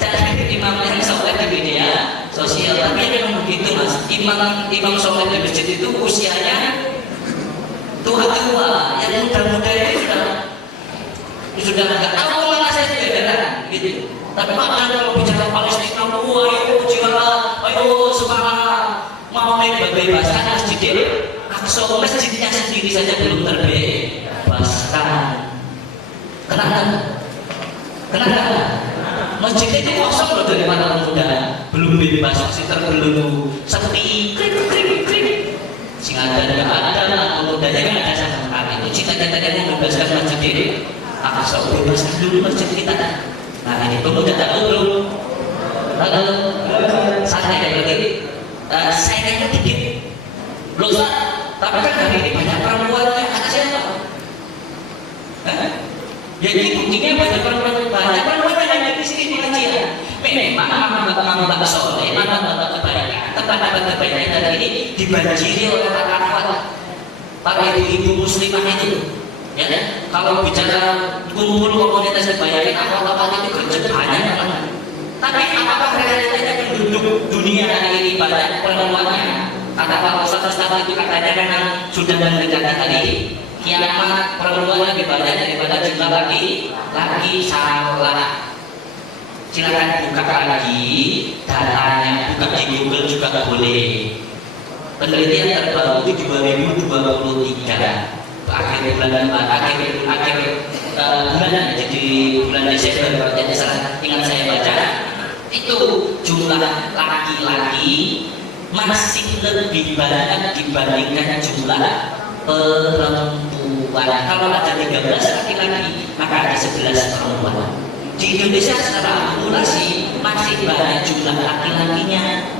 Jangan imam yang soleh di media sosial. Tapi memang begitu mas. Imam soleh di masjid itu usianya tua-tua, yang muda-muda itu sudah nggak tahu mana saya tidak gitu. Tapi kalau bicara Palestina, ayo juara, ayo semangat, mau bebaskan masjid Aqsa, masjidnya sendiri saja belum terbebaskan. Kenapa? Masjid itu kosong loh dari para pemuda, belum bebas, masih terbelenggu, sepi, krik. Sehingga ada pemudanya yang ada sama sekali. Itu cita-citanya membebaskan masjid ini. Aqsa, bebaskan dulu masjid kita. Nah ini pemuda tahu belum? Santai kayak begini. Saya kayaknya dikit. Belum sah. Tapi kan hari ini banyak perempuan yang kata saya apa? Ya ini buktinya banyak perempuan yang ada di sini pengajian. Memang mbak soleh, mbak kebaikan, tempat-tempat kebaikan dari ini dibanjiri oleh para ibu-ibu muslimah itu. Ya, kalau bicara kumpul komunitas kebaikan, apa-apa itu kerja banyak banget. Tapi apakah realitanya penduduk dunia hari ini banyak perempuannya? Kata Pak Ustaz itu katanya memang sudah mendekati hari kiamat perempuan lebih banyak daripada jumlah laki salah. silakan buka lagi datanya, buka di Google juga boleh. Penelitian terbaru itu 2023 akhir bulan jadi bulan Desember kalau tidak salah ingat saya baca itu jumlah laki-laki masih lebih banyak dibandingkan jumlah perempuan. Kalau ada 13 laki-laki maka ada 11 perempuan. Di Indonesia secara akumulasi masih banyak jumlah laki-lakinya.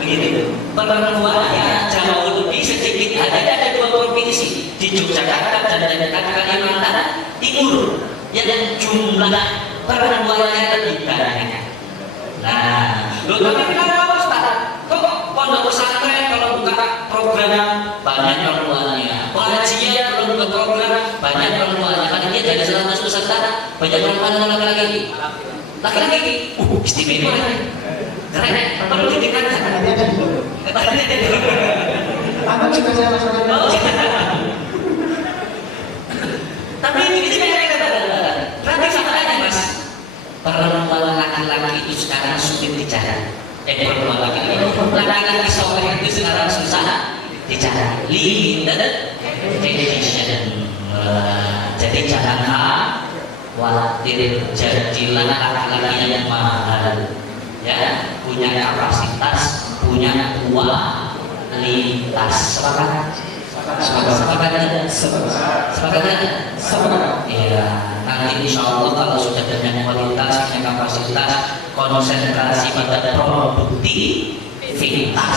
Begitu. Perempuannya jauh lebih sedikit. Ada 2 provinsi di Yogyakarta dan Kalimantan Timur yang jumlah perempuannya lebih banyak. Nah, tapi kenapa Ustaz? Kok pondok pesantren kalau buka program banyak perempuannya, pengajian kalau buka program banyak perempuannya. Kan dia dari 100 peserta banyak perempuan atau laki-laki? Laki-laki, istimewa. Keren, perlu ditingkatkan. Apa juga saya masukkan? Tapi ini berarti sama aja Mas. Perempuan laki-laki itu sekarang sulit dicari. Perempuan laki-laki soleh itu sekarang susah dicari. Limited edition. Jadi jangan khawatir, jadilah laki-laki yang mahal. Ya, punya kapasitas, punya kualitas. Sepakat? Iya. Nanti insya Allah kalau sudah punya kualitas, punya kapasitas, konsentrasi pada produktivitas.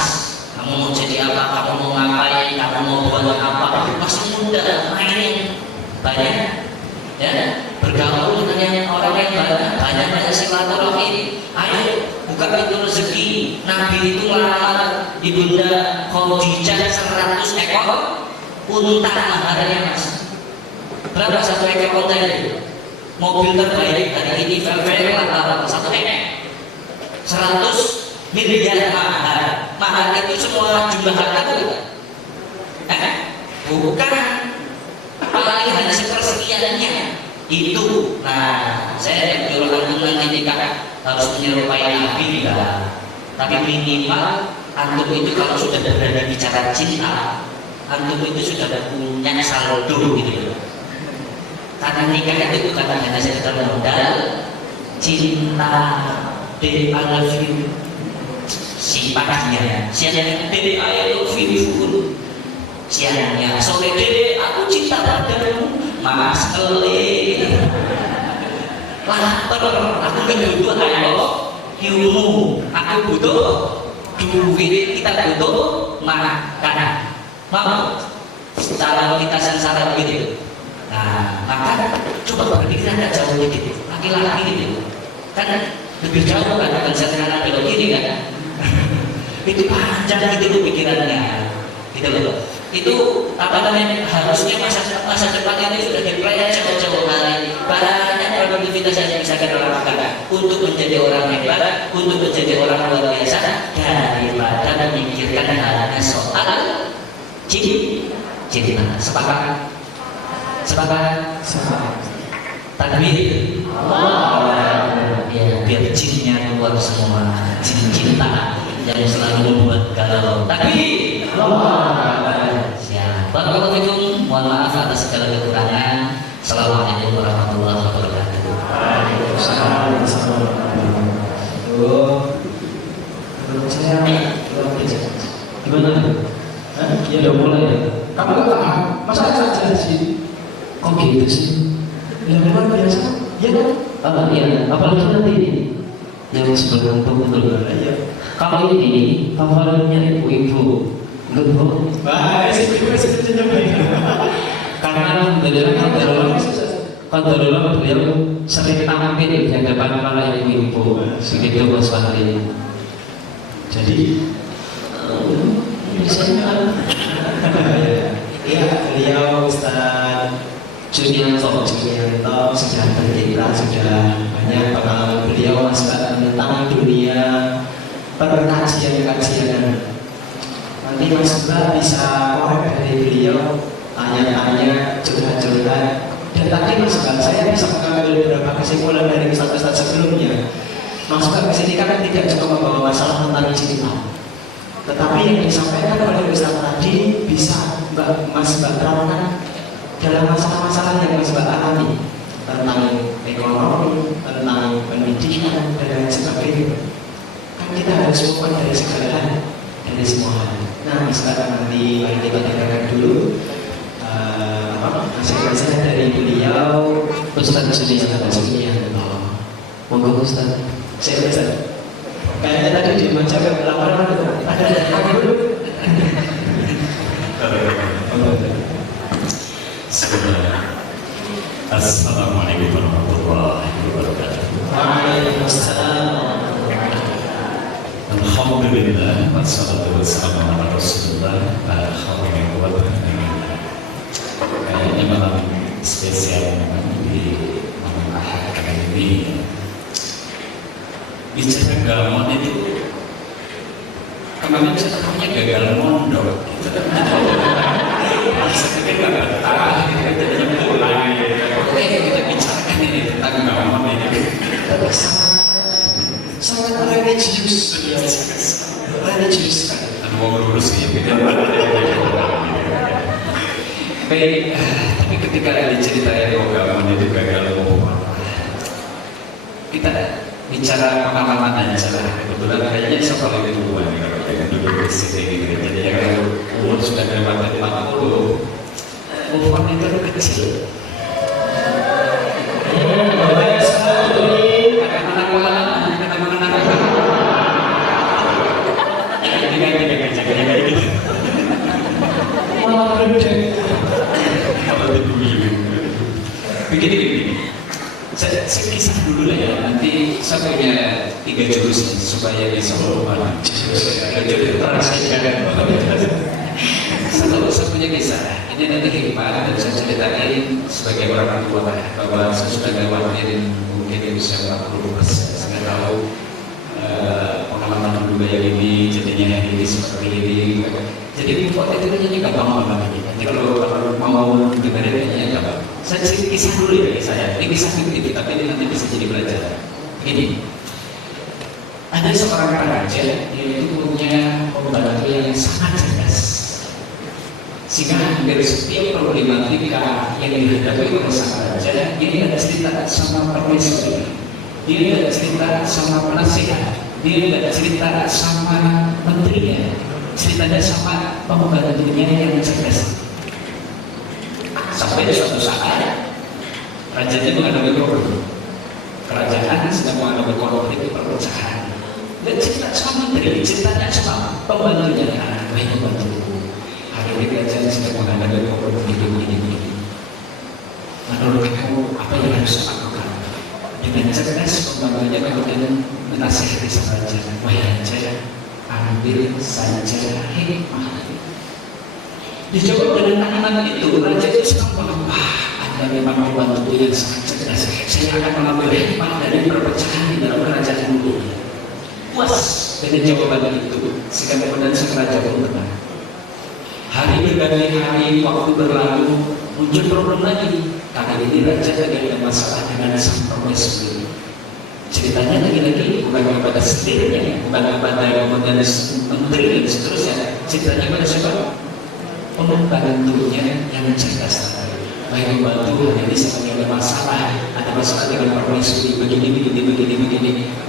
Kamu mau jadi apa? Kamu mau ngapain? Kamu mau buat apa? Masih muda, main banyak. Ya, bergaul dengan orang yang banyak silaturahmi. Ayo buka pintu rezeki. Nabi itu melamar ibunda Khadijah 100 ekor unta maharnya Mas. Berapa satu ekor unta itu? Mobil terbaik hari ini Velvet atau 1 M 100 miliar mahar. Mahar itu semua jumlah harta itu bukan, paling hanya sepersekiannya itu. Nah, saya menyuruh antum nanti nikah harus menyerupai Nabi ya. Tapi minimal antum itu kalau sudah berada bicara cinta, antum itu sudah punya saldo gitu. Karena nikah itu bukan hanya sekedar modal cinta, I love you, sifatnya, siangnya I love you, siangnya sore aku cinta padamu, Mas Ele, lapar, aku butuh I love you, aku butuh duit, kita butuh makan, mau secara kita sengsara gitu. Nah, maka coba berpikir agak jauh gitu, laki-laki gitu, kan lebih jauh kan dengan sekarang belok kiri kan, itu panjang gitu pikirannya, gitu loh. Itu apa namanya, harusnya masa depan ini sudah dipelajari jauh-jauh hari. Banyak produktivitas yang bisa kita lakukan untuk menjadi orang hebat, untuk menjadi orang luar biasa, daripada memikirkan hal soal cinta. Sepakat? Takbir. Ya, biar jinnya keluar semua, jin cinta yang selalu membuat galau. Takbir. Siap. Barakallahu fikum. Mohon maaf atas segala kekurangan. Assalamualaikum warahmatullahi wabarakatuh. Waalaikumsalam. Menurut saya gimana? Ya udah mulai ya. Kamu nggak paham? Masa saja sih? Kok gitu sih? Ya memang biasa. Ya kan? Iya. Apalagi nanti yang sebelum betul. Kalau ini favoritnya ibu-ibu, enggak bu? Baik, sih Karena kontrol beliau sering tampil di depan para ibu-ibu, segitu Mas Fahri. Jadi misalnya ya beliau Ustaz Junianto sudah bercerita, sudah banyak pengalaman beliau Ustaz tentang dunia perkajian-kajian. Nanti Mas juga bisa korek dari beliau, tanya-tanya, curhat-curhat Dan tadi Mas Bang, saya bisa mengambil beberapa kesimpulan dari ustaz-ustaz sebelumnya. Mas Bang kesini kan tidak cuma membawa masalah tentang cinta, tetapi yang disampaikan oleh ustaz tadi bisa Mas Bang terangkan dalam masalah-masalah yang Mas Bang alami tentang ekonomi, tentang pendidikan dan lain sebagainya. Kan kita harus move dari segala hal, dari semua hal. Nah, misalkan nanti mari kita dengarkan dulu hasil-hasil dari beliau Ustaz Sudiyan. Monggo Ustaz. saya baca. Kayaknya tadi di macam laporan ada dulu. Assalamualaikum warahmatullahi wabarakatuh. Waalaikumsalam. Alhamdulillah, wassalatu wassalamu ala Rasulillah, la haula wa la quwwata illa billah. Kayaknya malam spesial di malam Ahad kali ini. Bicara galon itu kemarin ceritanya gagal mondok gitu. Maksudnya kan gak betah, kita mulai. Oke, kita bicarakan ini tentang galon ini. Sangat religius, religius kan. Mau lulus ya, baik. Tapi ketika ada ceritanya galon itu gagal kita bicara pengalaman aja lah. Kebetulan kayaknya saya paling duluan kalau dengan dulu sini gitu. Jadi kalau umur sudah lewat 50, umur itu kecil. Begini. Saya kisah dulu lah ya, nanti saya punya 3 jurus supaya bisa berubah. Saya punya kisah. Ini nanti hikmah dan saya ceritain sebagai orang tua bahwa saya sudah lewatin mungkin usia 40%. Saya tahu pengalaman dulu kayak ini, jadinya yang ini seperti ini. Jadi info itu jadi gampang banget. Jadi kalau mau dengerin ini gampang. Saya kisah dulu ya saya. Ini kisah itu, tapi ini nanti bisa jadi pelajaran. Begini, ada seorang raja, dia itu punya pembantu yang sangat cerdas. Sehingga hampir setiap problematika yang dihadapi oleh sang raja, dia tidak cerita sama permaisuri, dia tidak cerita sama penasihat, dia tidak cerita sama menterinya, ceritanya sama pembantunya yang cerdas. Sampai suatu saat raja itu menghadapi problem. Kerajaan sedang menghadapi konflik perpecahan. Dan cerita sama menteri, ceritanya sama pembantunya. Baik pembantu. Hari ini kerajaan sedang menghadapi problem ini. Menurut kamu apa yang harus saya lakukan? Dengan cerdas pembantunya kemudian menasihati sang raja. Wahai raja, ambil saja hikmah. Dijawab dengan anak itu, raja itu senang banget. Anda memang membantu yang sangat cerdas. Saya akan mengambil hikmah dari perpecahan di dalam kerajaan ini. Puas dengan jawaban itu, sehingga kemudian sang raja pun tenang. Hari berganti hari, waktu berlalu, muncul problem lagi. Kali ini raja lagi ada masalah dengan sang permaisuri. Ceritanya lagi-lagi bukan kepada sendirinya, bukan kepada kemudian menteri dan seterusnya. Ceritanya pada siapa? Pembantunya yang cerdas. Baik pembantu, ini sedang ada masalah dengan permaisuri begini.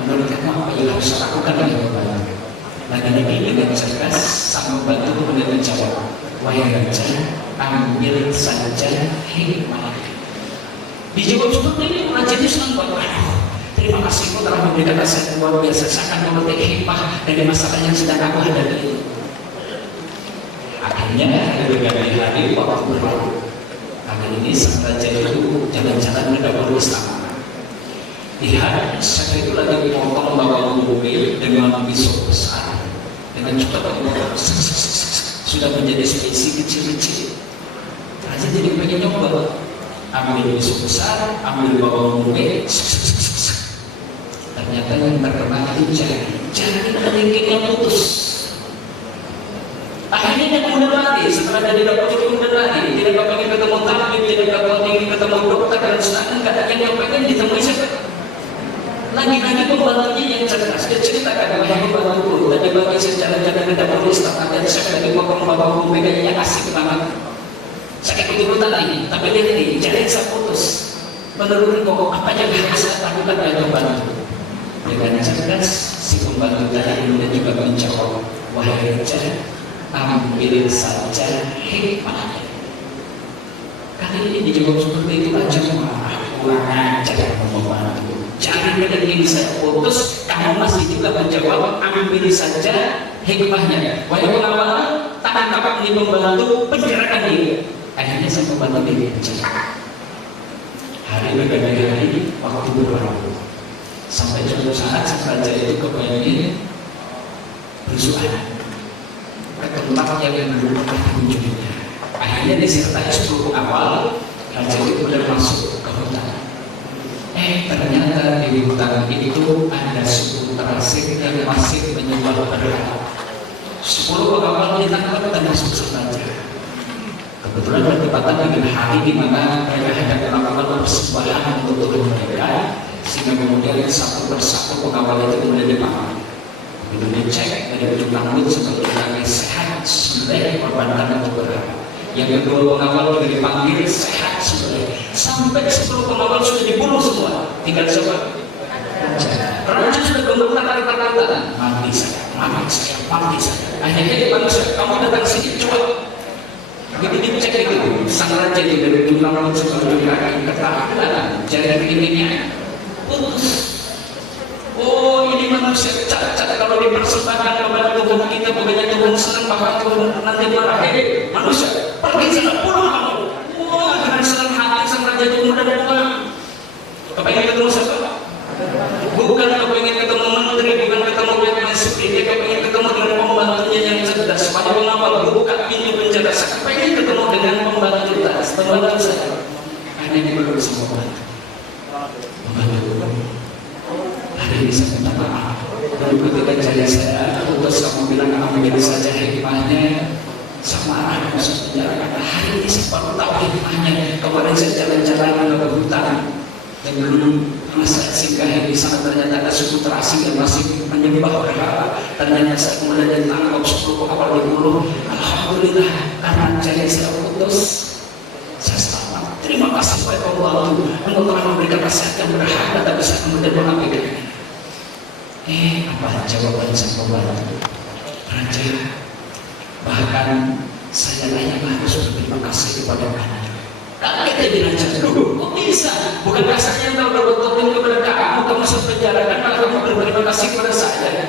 Menurut kamu apa yang harus saya lakukan oleh pembantu? Lagi-lagi dengan cerdas, sang pembantu kemudian menjawab, wahai raja, ambil saja hikmah. Dijawab seperti ini, raja itu senang banget. Terima kasih kau telah memberikan nasihat luar biasa. Saya akan memetik hikmah dari masalah yang sedang aku hadapi ini. Akhirnya berganti hari waktu berlalu. Kali ini sang raja itu jalan-jalan ke dapur istana. Lihat, saya itu lagi memotong bawang mobil dengan pisau besar. Dengan cepat sudah menjadi spesies kecil-kecil. Raja jadi pengen nyoba. Ambil pisau besar, ambil bawang mobil. Ternyata yang terkena itu jari kelingking yang putus. Akhirnya dia kemudian lagi setelah dari dapat cukup lagi tidak pengen ketemu tabib, tidak pengen ketemu dokter dan sedangkan kadang yang pengen ditemui siapa lagi pembantunya yang cerdas. Dia ceritakan bahwa pembantu tadi bagi secara tidak perlu istirahat dan saya lagi potong bawa pegangnya asik banget. Saya ikut-ikutan lagi, tapi dia ini jadi saya putus. Menurut pokok apa yang bisa lakukan oleh pembantu dengan cerdas si pembantu tadi dan juga menjawab, wahai raja, ambil saja hikmahnya. Kali ini dijawab seperti itu aja, kurang ajar pembantu. Jangan ini saya putus, kamu masih juga menjawab, ambil saja hikmahnya. Wahai pengawal, tangkap ini pembantu, penjarakan dia. Akhirnya saya membantu dia penjara. Hari berganti-ganti, waktu berlalu. Sampai suatu saat raja itu kepengen berusuhan ke tempat yang belum pernah dikunjunginya. Akhirnya disertai 10 awal, raja itu benar masuk ke hutan. Ternyata di hutan itu ada suku terasing yang masih menyembah berhala. 10 awal ditangkap dan masuk raja. Kebetulan bertepatan dengan hari di mana mereka hendak melakukan persembahan untuk Tuhan mereka, sehingga kemudian satu persatu pengawal itu kemudian dipanggil. Begitu dicek dari ujung rambut sebetulnya sehat sebenarnya korbankan untuk berapa. Yang kedua pengawal juga dipanggil sehat sebenarnya. Sampai 10 pengawal sudah dibunuh semua. Tinggal siapa? Raja sudah gemetar tarik-tarikan. Mati saya. Akhirnya dia panggil, kamu datang sini coba. Begitu dicek itu, sang raja itu dari ujung rambut sebelum kaki ketakutan, jari ininya putus. Oh, ini manusia cacat kalau dipersembahkan kepada Tuhan kita, bukannya Tuhan senang bahkan Tuhan nanti marah. Manusia, pergi sana, pulang kamu. Wah, dengan senang hati sang raja itu kemudian pulang. Kepengen ketemu siapa? Bukan kepengen ketemu menteri, bukan ketemu pemain seperti dia kepengen ketemu dengan pembantunya yang cerdas. Pada mengapa buka pintu penjara? Saya kepengen ketemu dengan pembantu saya. Karena ini belum semua pembantu. Ada yang bisa minta maaf. Lalu ketika jadi saya, terus kamu bilang kamu menjadi saja hikmahnya. Sama anak masuk penjara karena hari ini saya baru tahu hikmahnya. Kemarin saya jalan-jalan ke hutan dan dulu masa singgah di sana ternyata ada suku terasing yang masih menyembah berhala. Ternyata saya kemudian ditangkap 10 awal dibunuh. Alhamdulillah karena jadi saya putus, saya selamat. Terima kasih kepada Allah. Engkau telah memberikan kesehatan berharga dan bisa kemudian mengambil. Apa jawaban sang pembantu? Raja, bahkan saya layak harus berterima kasih kepada anak. Kaget jadi raja, kok bisa? Bukan rasanya yang tahu bertotin kepada kamu masuk penjara dan malah kamu berterima kasih kepada saya.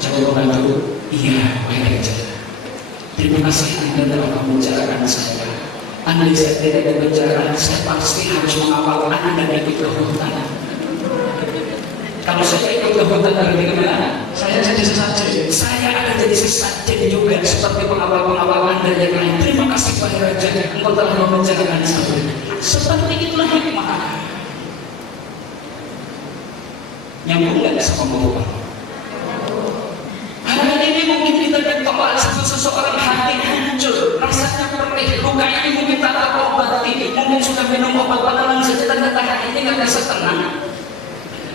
Jawaban itu, iya, wahai raja. Terima kasih Anda telah membicarakan saya. Andai saya tidak ada penjara, saya pasti harus mengawal Anda dan ikut ke hutan. Kalau saya ikut ke hutan dari mana? Saya jadi sesajen. Saya akan jadi sesajen juga seperti pengawal-pengawal Anda yang lain. Terima kasih wahai raja, engkau telah membicarakan saya. Seperti itulah hikmah. Nyambung nggak sama bapak? Hari ini mungkin kita bertolak sama seseorang hati hancur, rasanya perih, luka ini mungkin tak terobati, mungkin sudah minum obat-obatan saja ternyata hati ini nggak bisa tenang.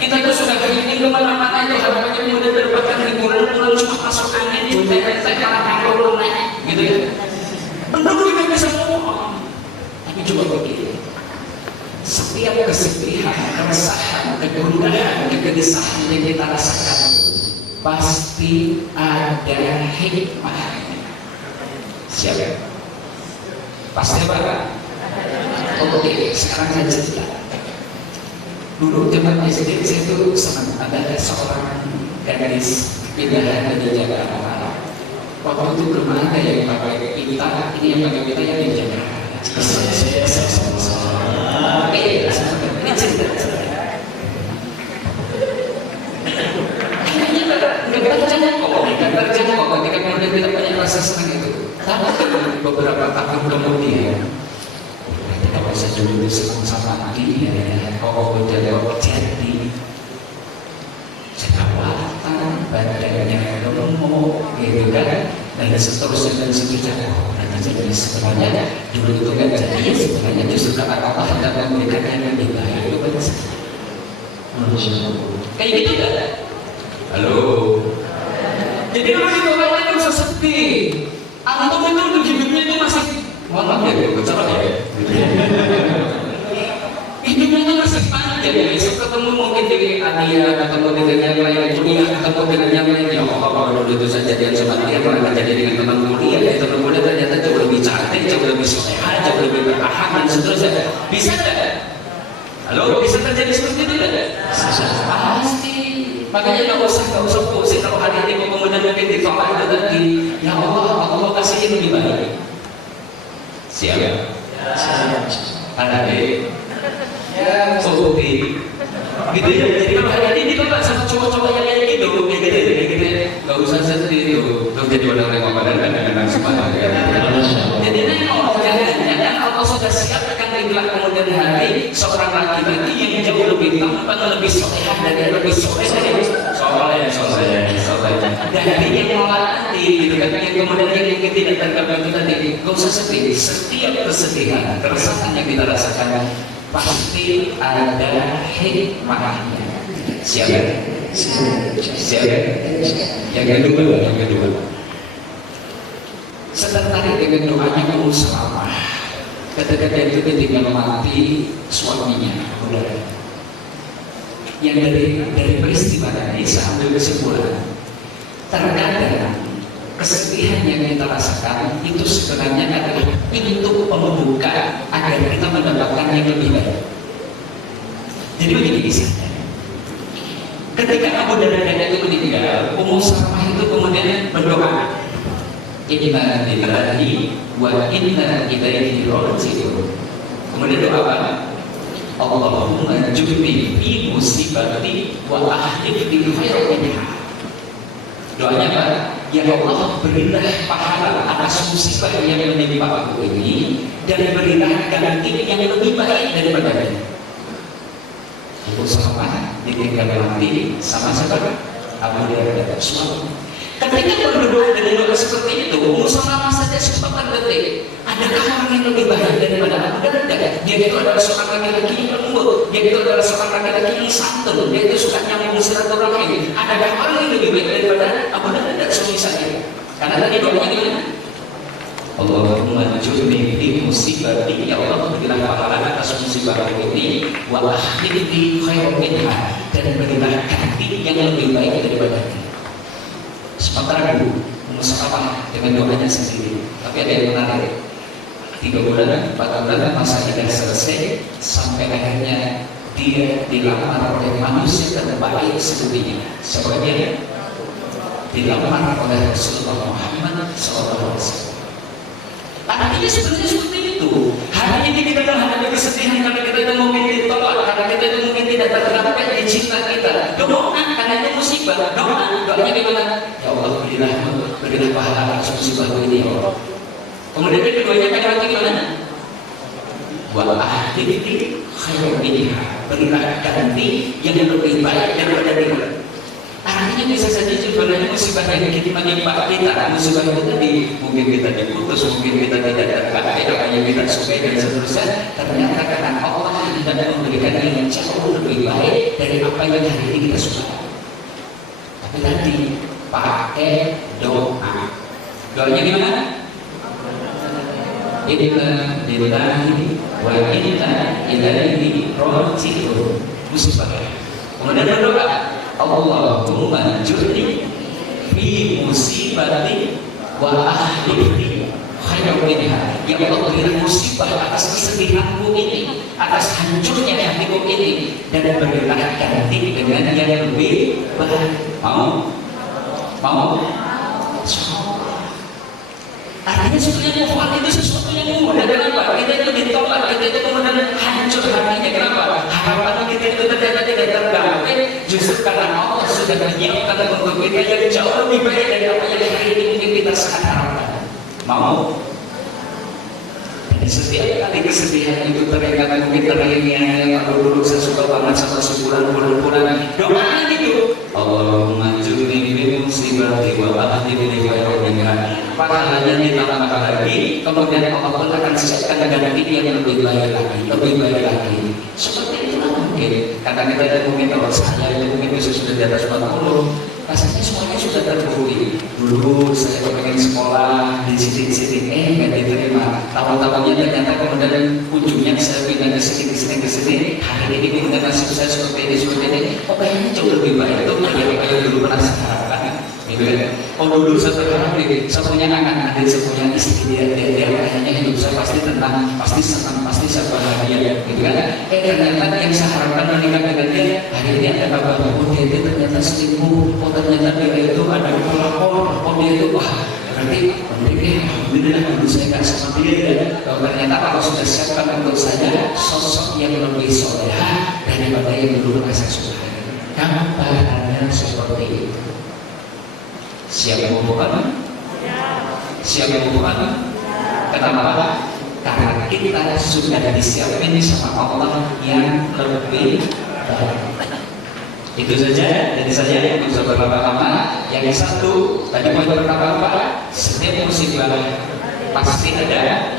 Kita itu sudah keliling kemana-mana itu harapannya kemudian mendapatkan hiburan, lalu cuma masuk angin, jutek-jutek, kalau naik, gitu ya. Penduduk tidak bisa ngomong. Tapi coba begini, setiap kesedihan, keresahan, kegundahan, kegelisahan yang kita rasakan pasti ada hikmahnya. Siapa? Pasti apa? Oke, sekarang saya cerita. Dulu zaman SD saya itu sangat ada seorang gadis pindahan dari Jakarta. Waktu itu belum ada yang pakai pita, ini yang pakai pita yang di Jakarta. Ini cerita. Nggak terjadi kok ketika kemudian tidak banyak rasa senang itu. Tapi beberapa tahun kemudian, kalau saya dulu senang sama dia, kok udah jadi jerawatan, badannya gemuk, gitu kan? dan seterusnya dan seterusnya. Jadi sebenarnya dulu itu kan jadi sebenarnya justru kata Allah hendak memberikan yang lebih baik kepada saya. Kayak gitu kan? Halo. Jadi kalau itu orang itu bisa sepi. Antum itu untuk hidupnya itu masih, mohon maaf ya, gue salah ya. Hidupnya itu masih panjang ya. Besok ketemu mungkin di Adia, ketemu dengan yang lain kuliah, ketemu dengan yang lain. Ya Allah, kalau dulu itu saya jadian sama dia, kalau nggak jadi dengan teman kuliah, ya teman kuliah ternyata jauh lebih cantik, jauh lebih soleha, jauh lebih bertahan dan seterusnya. Bisa nggak? Halo, bisa terjadi seperti itu nggak? Pasti. Makanya nggak usah pusing kalau hari ini kemudian mungkin ditolak itu tadi. Ya Allah, Allah kasih yang lebih baik. Siap. Ada deh. Ya, sobi. Gitu ya. Jadi kalau hari ini ditolak sama cowok-cowok yang kayak gitu, gitu. Nggak usah sedih tuh. Tuh jadi orang-orang kadang-kadang semangat. Jadi nengok, jangan Allah sudah siap akan tinggal kemudian hari seorang laki-laki yang jauh lebih tampan, lebih soleha dan lebih soleha dari yang menolak nanti gitu kan, yang kemudian yang tidak terkabul itu tadi. Gak usah sedih. Setiap kesedihan, keresahan yang kita rasakan pasti ada hikmahnya. Siap? Siap? Yang kedua setertarik dengan doanya Ummu Salamah ketika dia itu ketika mati suaminya. Yang dari peristiwa ini saya ambil kesimpulan, terkadang kesedihan yang kita rasakan itu sebenarnya adalah pintu pembuka agar kita mendapatkan yang lebih baik. Jadi begini kisahnya, ketika Abu Darda itu meninggal, Ummu Salamah itu kemudian berdoa, inna lillahi wa inna ilaihi raji'un. Kemudian doa apa? Allahumma jubni fi musibati wa ahlif bi khairin minha. Doanya apa? Ya Allah, berilah pahala atas musibah yang menimpa aku ini dan berilah ganti yang lebih baik daripadanya. Ummu Salamah ditinggal mati sama siapa? Abu Darda suami. Ketika berdoa dengan doa seperti itu, Ummu Salamah saja sempat terdetik. Adakah orang yang lebih baik daripada Abu Darda? Dia itu adalah seorang laki-laki yang lembut, dia itu adalah seorang laki-laki yang santun, dia itu suka nyambung silaturahmi. Adakah orang yang lebih baik daripada Abu Darda suami saya? Karena tadi doanya gimana? Allahumma jurni fi musibati, ya Allah berilah pahala atas musibah ini, wa akhirni khairan minha, dan berilah ganti yang lebih baik daripadanya. Sementara dulu Ummu Salamah dengan doanya sendiri, tapi ada yang menarik. 3 bulan, 4 bulan masa tidak selesai sampai akhirnya dia dilamar oleh manusia terbaik sedunia. Sebagai dilamar oleh Rasulullah Muhammad SAW. Artinya sebenarnya seperti itu. Hari ini kita menghadapi kesedihan karena kita itu mungkin ditolak, karena kita itu mungkin tidak tercapai di cinta kita. Doa karena itu musibah. Doanya gimana? Ya Allah, berilah pahala atas musibah ini ya Allah. Kemudian keduanya kalimat gimana? Wa ahdini khairan minha, berilah ganti yang lebih baik daripada dia. Artinya bisa saja sebenarnya musibah yang menimpa kita, musibah itu tadi mungkin kita diputus, mungkin kita tidak tercapai apa yang kita sukai dan seterusnya. Ternyata karena Allah tidak memberikan yang jauh lebih baik dari apa yang hari ini kita suka. Tapi nanti pakai doa. Doanya gimana? Inna lillahi wa inna ilaihi raji'un. Musibah. Kemudian berdoa, Allahumma jurni fi musibati wa ahlifni khairan minha. Ya Allah, berilah musibah atas kesedihanku ini, atas hancurnya hatiku ini, dan berilah ganti dengan yang lebih baik. Mau? Artinya sebenarnya mohon itu sesuatu yang mudah. Kenapa? Kita itu ditolak, kita itu kemudian hancur hatinya. Kenapa? Harapan kita itu ternyata tidak tergapai. Justru karena Allah sudah menyiapkan untuk kita yang jauh lebih baik dari apa yang hari ini mungkin kita sangat harapkan. Mau? Jadi setiap kali kesedihan itu teringat mungkin teringat dulu saya suka banget sama sebulan doa gitu. Allahumma jurni bi musibati wa ahdini khairan minha. pahalanya ditambah lagi, kemudian Allah pun akan sisihkan ganti yang lebih baik lagi. Seperti itu mungkin. Kadang-kadang mungkin kalau saya mungkin sudah di atas 40, rasanya semuanya sudah terpenuhi. Dulu saya pengen sekolah di sini, nggak diterima. Tahu-tahunya ternyata kemudian ujungnya saya pindah ke sini. Hari ini kemudian sukses seperti ini. Oh, kayaknya jauh lebih baik itu kayak dulu pernah saya. Gitu kan? Oh, dulu saya punya anak, saya punya istri, dia kayaknya hidup saya pasti tenang, pasti senang, pasti saya bahagia, gitu kan? Ternyata yang saya harapkan menikah dengan dia, akhirnya ada kabar, dia ternyata selingkuh, ternyata dia itu ada pelakor, dia itu wah, berarti alhamdulillah dulu saya nggak seperti dia ya. Ternyata kalau sudah siapkan untuk saya sosok yang lebih soleha daripada yang dulu pernah saya suka. Gambarannya seperti itu. Siap yang bukan? Siap yang bukan? Kenapa? Karena kita sudah disiapin sama Allah yang lebih baik. Itu saja, jadi saya yang bisa berlama-lama. Yang satu, tadi poin pertama apa? Setiap musibah pasti ada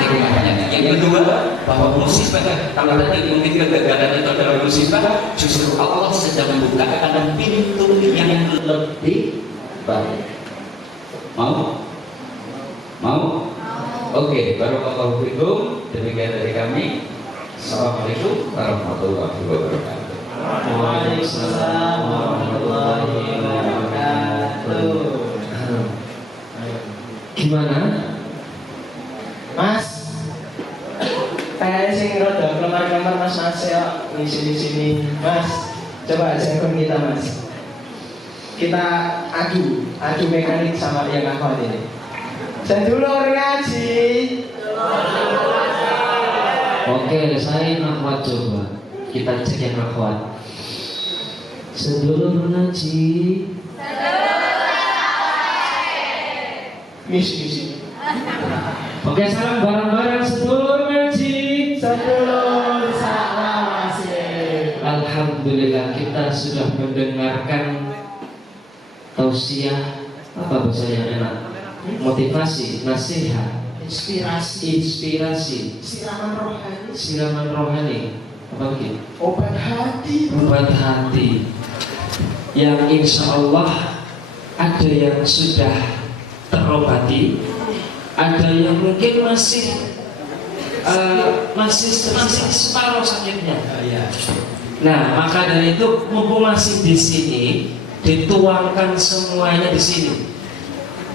hikmahnya. Yang kedua, bahwa musibah, kalau tadi mungkin kegagalan itu adalah musibah, justru Allah sedang membukakan pintu yang lebih baik. Mau? Oke, barakallahu fikum. Demikian dari kami. Assalamualaikum warahmatullahi wabarakatuh. Waalaikumsalam warahmatullahi wabarakatuh. Gimana? Mas, kayak sing roda kelemar-kelemar Mas ya di sini. Mas, coba saya kita Mas. Kita adu mekanik sama yang akhwat ini. Sedulur ngaji. Oke, saya akhwat coba. Kita cek yang akhwat. Sedulur ngaji. Misi. Oke, salam bareng-bareng sedulur ngaji. Sedulur sawase. Alhamdulillah kita sudah mendengarkan tausiah, apa bahasa yang enak, motivasi, nasihat, inspirasi, siraman rohani, apa lagi? Obat hati, yang insya Allah ada yang sudah terobati, ada yang mungkin masih separuh sakitnya. Nah, maka dari itu mumpung masih di sini, dituangkan semuanya di sini.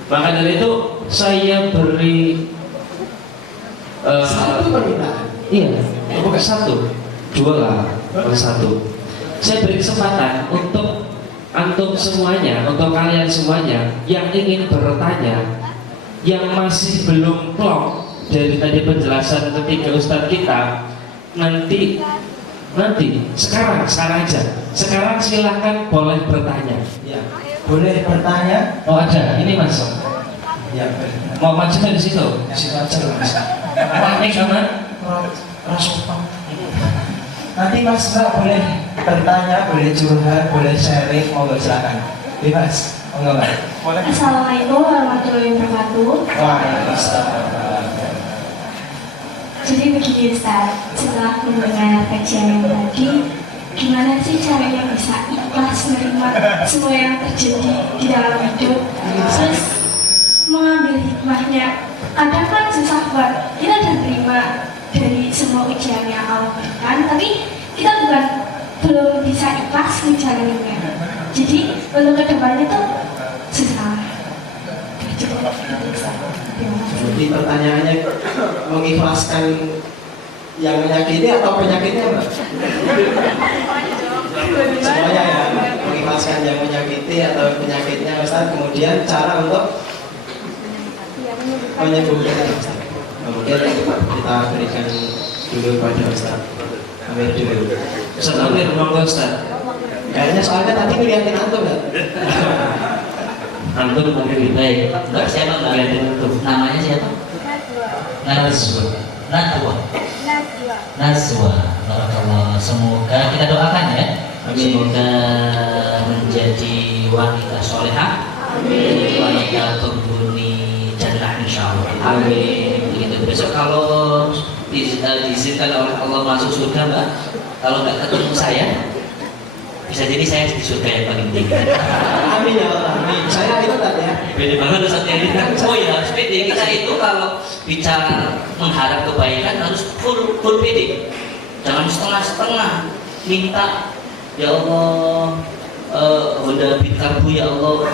Maka dari itu saya beri Satu permintaan. iya, bukan satu, dua lah, bukan satu. Saya beri kesempatan untuk antum semuanya, untuk kalian semuanya yang ingin bertanya, yang masih belum plong dari tadi penjelasan ketiga ustadz kita, nanti sekarang aja. Sekarang silahkan boleh bertanya. Ya. Boleh bertanya? Oh ada, ini mas. Ya. Mau maju di situ? Siapa Mas? Panik sama? Nanti Mas Mbak boleh bertanya, boleh curhat, boleh sharing, monggo silakan. Bebas. Monggo Mbak. Boleh. Assalamualaikum warahmatullahi wabarakatuh. Waalaikumsalam. Jadi begini Ustaz, setelah mendengar kajian yang tadi, gimana sih caranya bisa ikhlas menerima semua yang terjadi di dalam hidup, terus mengambil hikmahnya. Kadang kan susah buat kita udah terima dari semua ujian yang Allah berikan, tapi kita belum bisa ikhlas menjalaninya. Jadi untuk kedepannya tuh susah. Jadi pertanyaannya mengikhlaskan yang menyakiti atau penyakitnya Mbak? Semuanya ya, mengikhlaskan yang menyakiti atau penyakitnya Ustaz. Kemudian cara untuk menyembuhkan Ustaz. Kemudian kita berikan dulu pada Ustaz Amir dulu. Ustaz Amir, monggo Ustaz. Kayaknya soalnya tadi ngeliatin antum kan? Antum mungkin lebih baik. Mbak siapa Mbak? Ngeliatin antum. Namanya siapa? Najwa. Barakallah. Semoga kita doakan ya. Semoga menjadi wanita solehah, wanita penghuni insya Allah. Amin. Begitu. Besok kalau diizinkan oleh Allah masuk surga, Mbak, kalau nggak ketemu saya, bisa jadi saya di surga yang paling tinggi. Amin ya Allah. Amin. Saya ikutan ya. Beda banget Ustaz ini. Oh iya, harus pede. Kita itu kalau bicara mengharap kebaikan harus full pede. Jangan setengah-setengah. Minta, ya Allah, Honda Beat Karbu ya Allah.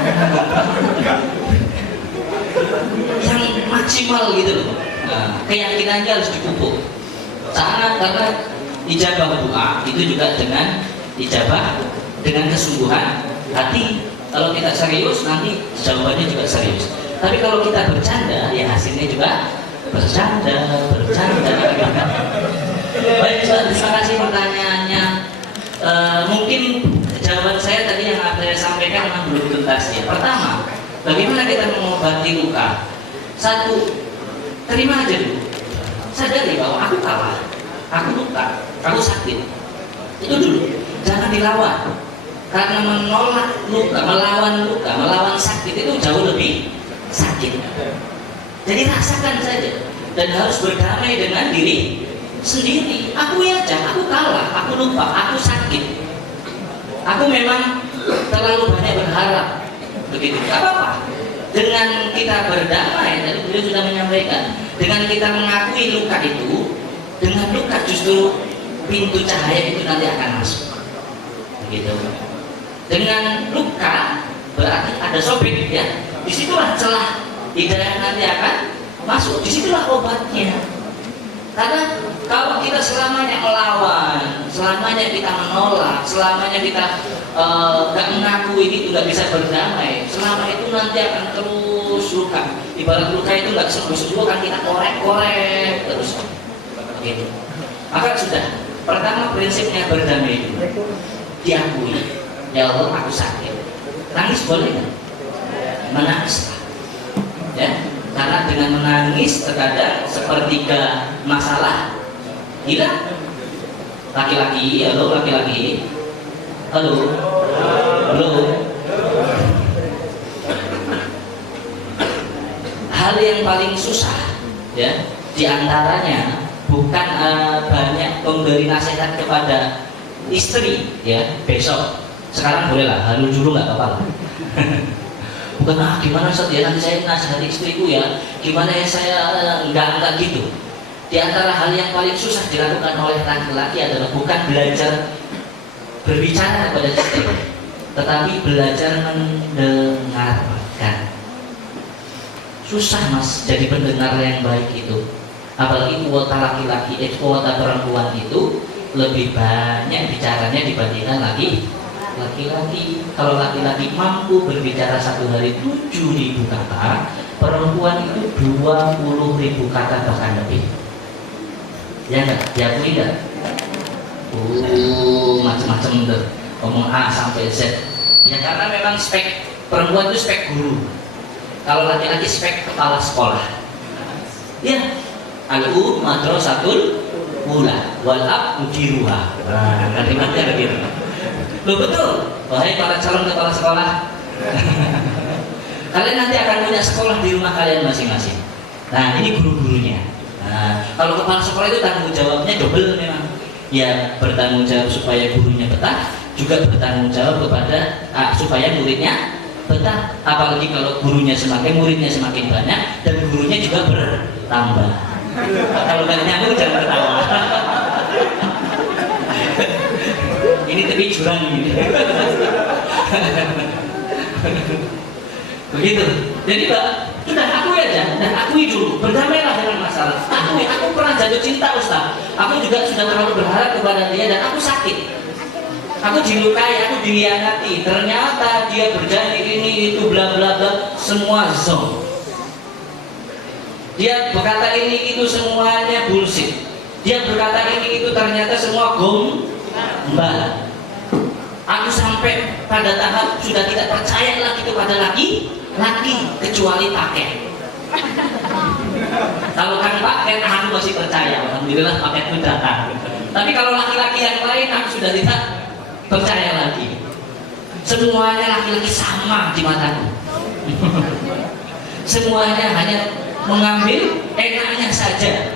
Yang maksimal gitu loh. Nah, keyakinannya harus dipupuk. Sangat, karena ijabah doa itu juga dengan ijabah dengan kesungguhan hati. Kalau kita serius nanti jawabannya juga serius. Tapi kalau kita bercanda ya hasilnya juga bercanda. Baik, terima kasih pertanyaannya. Mungkin jawaban saya tadi yang saya sampaikan memang belum tuntas ya. Pertama, bagaimana kita mengobati luka? Satu, terima aja dulu. Sadari bahwa aku kalah, aku luka, aku sakit. Itu dulu. Jangan dilawan. Karena menolak luka, melawan sakit itu jauh lebih sakit. Jadi rasakan saja dan harus berdamai dengan diri sendiri. Aku aja, aku kalah, aku lupa, aku sakit. Aku memang terlalu banyak berharap. Begitu. Gak apa-apa. Dengan kita berdamai, tadi beliau sudah menyampaikan, dengan kita mengakui luka itu, dengan luka justru pintu cahaya itu nanti akan masuk. Begitu. Dengan luka berarti ada sobek ya. Disitulah celah hidayah nanti akan masuk. Disitulah obatnya. Karena kalau kita selamanya melawan, selamanya kita menolak, selamanya kita gak mengakui itu gak bisa berdamai, selama itu nanti akan terus luka. Ibarat luka itu gak sembuh-sembuh kan kita korek-korek terus. Begitu. Maka sudah. Pertama prinsipnya berdamai dulu. Diakui. Ya Allah, aku sakit. Nangis boleh nggak? Menangis. Ya. Karena dengan menangis terkadang sepertiga masalah hilang. Laki-laki, halo laki-laki, halo, hal yang paling susah, ya, diantaranya bukan banyak memberi nasihat kepada istri, ya, besok. Sekarang bolehlah, halo dulu nggak apa-apa. Bukan gimana Ustaz ya, nanti saya nasihati istriku ya, gimana ya saya enggak gitu. Di antara hal yang paling susah dilakukan oleh laki-laki adalah bukan belajar berbicara kepada istri, tetapi belajar mendengarkan. Susah Mas jadi pendengar yang baik itu. Apalagi kuota laki-laki, kuota perempuan itu lebih banyak bicaranya dibandingkan laki-laki. Kalau laki-laki mampu berbicara satu hari 7.000 kata, perempuan itu 20.000 kata bahkan lebih. Ya enggak? Diakui enggak? Macam-macam tuh, ngomong A sampai Z. Ya karena memang spek perempuan itu spek guru. Kalau laki-laki spek kepala sekolah. Ya, al-um madrasatul ula wal ab mudiruha. Nah, kalimatnya begitu. Loh betul, wahai para calon kepala sekolah. Kalian nanti akan punya sekolah di rumah kalian masing-masing. Nah ini guru-gurunya. Nah, kalau kepala sekolah itu tanggung jawabnya double memang. Ya bertanggung jawab supaya gurunya betah, juga bertanggung jawab kepada supaya muridnya betah. Apalagi kalau gurunya semakin, muridnya semakin banyak dan gurunya juga bertambah. Kalau nggak nyambung jangan ketawa. Ini tepi jurang ini. Begitu. Jadi Mbak, kita akui aja dan akui dulu. Berdamailah dengan masalah. Akui, aku pernah jatuh cinta Ustaz. Aku juga sudah terlalu berharap kepada dia dan aku sakit. Aku dilukai, aku dikhianati. Ternyata dia berjanji ini itu bla bla bla, semua zong. Dia berkata ini itu semuanya bullshit. Dia berkata ini itu ternyata semua gombal. Aku sampai pada tahap sudah tidak percaya lagi kepada laki-laki kecuali paket. Kalau kan paket aku masih percaya, alhamdulillah paketku datang. Tapi kalau laki-laki yang lain aku sudah tidak percaya lagi. Semuanya laki-laki sama di mataku. Semuanya hanya mengambil enaknya saja,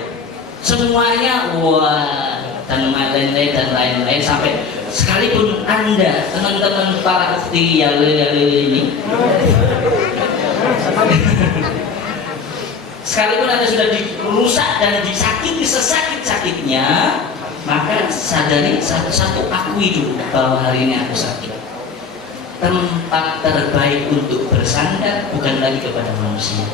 semuanya wah dan lain-lain sampai sekalipun Anda teman-teman para ukti ini sekalipun Anda sudah dirusak dan disakiti sesakit-sakitnya, maka sadari satu-satu, akui dulu bahwa hari ini aku sakit. Tempat terbaik untuk bersandar bukan lagi kepada manusia,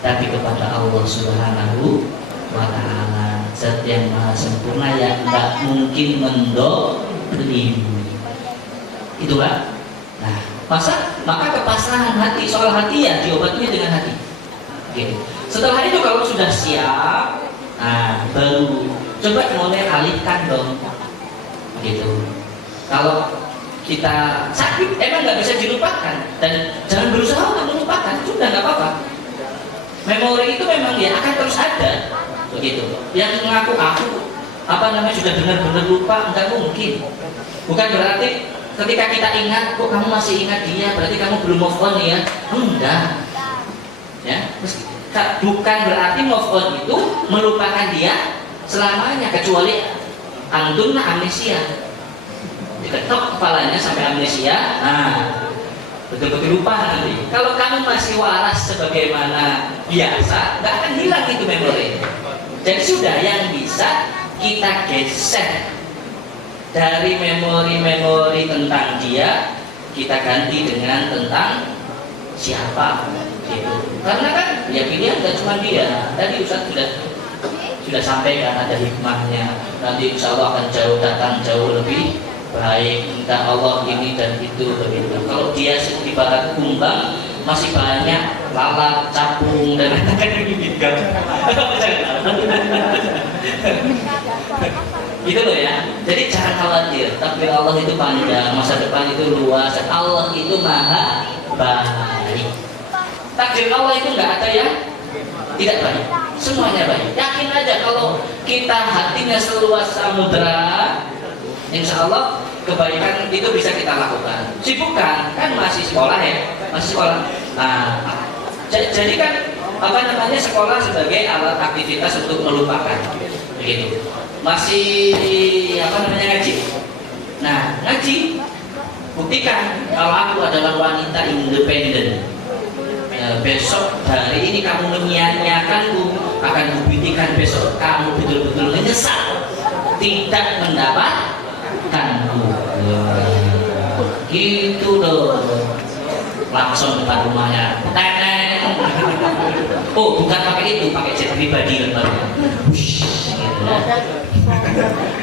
tapi kepada Allah Subhanahu wa Ta'ala, Zat yang maha sempurna yang tidak mungkin mendolimi. Itulah. Nah, maka kepasrahan hati, soal hati ya diobati dengan hati. Gitu. Setelah itu kalau sudah siap, nah baru coba mulai alihkan dong. Gitu. Kalau kita sakit, emang nggak bisa dilupakan, dan jangan berusaha untuk melupakan, sudah nggak apa-apa. Memori itu memang ya akan terus ada, begitu. Yang mengaku aku sudah benar-benar lupa, nggak mungkin. Bukan berarti ketika kita ingat, kok kamu masih ingat dia, berarti kamu belum move on ya? Enggak. Ya, bukan berarti move on itu melupakan dia selamanya, kecuali antumna amnesia. Diketok kepalanya sampai amnesia, nah betul-betul lupa nanti. Kalau kamu masih waras sebagaimana biasa, nggak akan hilang itu memori. Jadi sudah, yang bisa kita geser dari memori-memori tentang dia, kita ganti dengan tentang siapa, gitu. Karena kan ya pilihan nggak cuma dia. Tadi Ustaz sudah sampaikan ada hikmahnya. Nanti insya Allah akan datang jauh lebih baik, minta Allah ini dan itu begitu. Kalau dia ibarat kumbang, masih banyak lalat, capung dan gitu kan. Gitu loh ya. Jadi jangan khawatir, takdir Allah itu panjang, masa depan itu luas, Allah itu maha baik. Takdir Allah itu nggak ada yang tidak baik, semuanya baik. Yakin aja kalau kita hatinya seluas samudra, insya Allah kebaikan itu bisa kita lakukan. Sibukkan, kan masih sekolah ya, masih sekolah. Nah, jadi kan sekolah sebagai alat aktivitas untuk melupakan, begitu. Masih ngaji. Nah, ngaji, buktikan kalau aku adalah wanita independen. Besok hari ini kamu menyia-nyiakanku, akan kubuktikan besok kamu betul-betul menyesal tidak mendapatkanku. Gitu loh. Langsung depan rumahnya. Oh, bukan pakai itu, pakai jet pribadi lembarnya.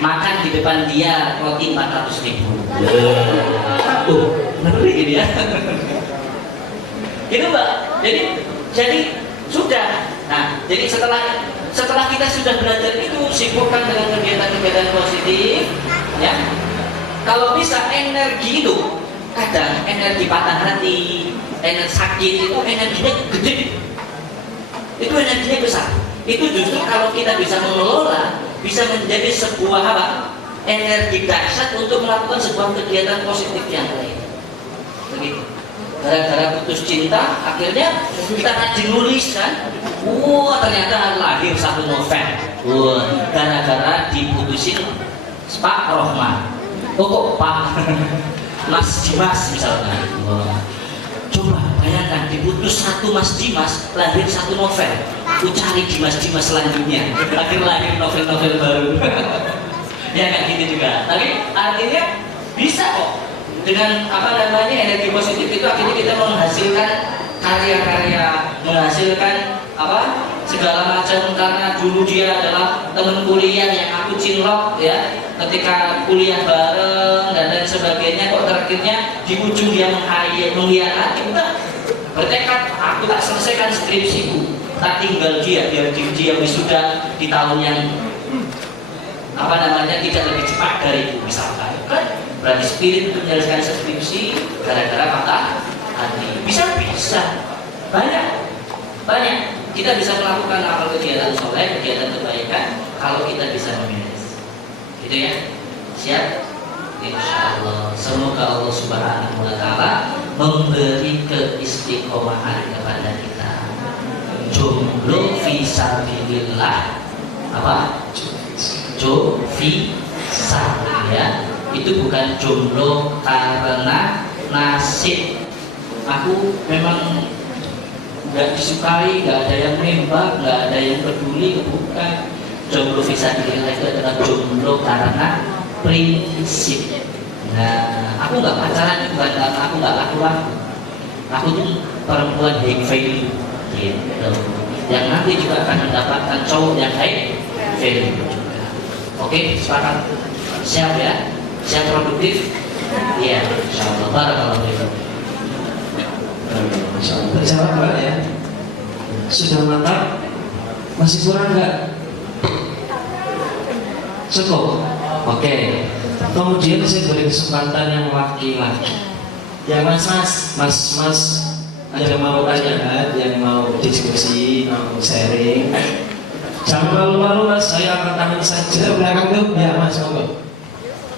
Makan di depan dia roti 400.000. Ngeri gini ya. Gitu Mbak. Jadi sudah. Nah, jadi setelah kita sudah belajar itu, sibukkan dengan kegiatan-kegiatan positif, ya. Kalau bisa energi itu, kadang energi patah hati, energi sakit itu energinya gede. Itu energinya besar. Itu justru kalau kita bisa mengelola, bisa menjadi sebuah energi dahsyat untuk melakukan sebuah kegiatan positif yang lain. Begitu. Gara-gara putus cinta, akhirnya kita rajin nulis kan. Ternyata lahir 1 November. Gara-gara diputusin Pak Rohman. Kok Pak Mas Dimas misalnya. Coba bayangkan diputus 1 Mas Dimas, lahir 1 November. Aku cari Dimas selanjutnya. Akhir lahir novel-novel baru. Ya nggak gitu juga. Tapi artinya bisa kok. Dengan energi positif itu akhirnya kita menghasilkan karya-karya, menghasilkan segala macam. Karena dulu dia adalah teman kuliah yang aku cinlok ya, ketika kuliah bareng dan lain sebagainya, kok terakhirnya di ujung dia mengkhianati. Udah bertekad, aku tak selesaikan skripsiku, tak tinggal dia biar dia wisuda di tahun yang tidak lebih cepat dari itu misalkan. Kan berarti spirit untuk menyelesaikan skripsi gara-gara patah hati. Bisa banyak kita bisa melakukan amal kegiatan soleh, kegiatan kebaikan kalau kita bisa memanage. Gitu ya. Siap? Insya Allah. Semoga Allah Subhanahu wa Ta'ala memberi keistiqomahan kepada kita. jomblo fisabilillah. Apa? Visa ya. Itu bukan jomblo karena nasib. Aku memang nggak disukai, nggak ada yang nembak, nggak ada yang peduli, bukan. Jomblo fisabilillah itu adalah jomblo karena prinsip. Nah, aku nggak pacaran bukan karena aku nggak laku-laku. Aku tuh perempuan high value gitu, yang nanti juga akan mendapatkan cowok yang high value juga. Oke, sepakat? Siap ya? Siap produktif? Iya, insyaallah. Barakallahu fiikum. Terjawab Mbak ya. Sudah mantap? Masih kurang nggak? Cukup? Oke. Kemudian saya beri kesempatan yang laki-laki. Ya mas, Ada mau tanya, yang mau diskusi, mau sharing. Jangan malu-malu Mas, saya akan tahan Di saja. belakang tuh, ya mas, monggo.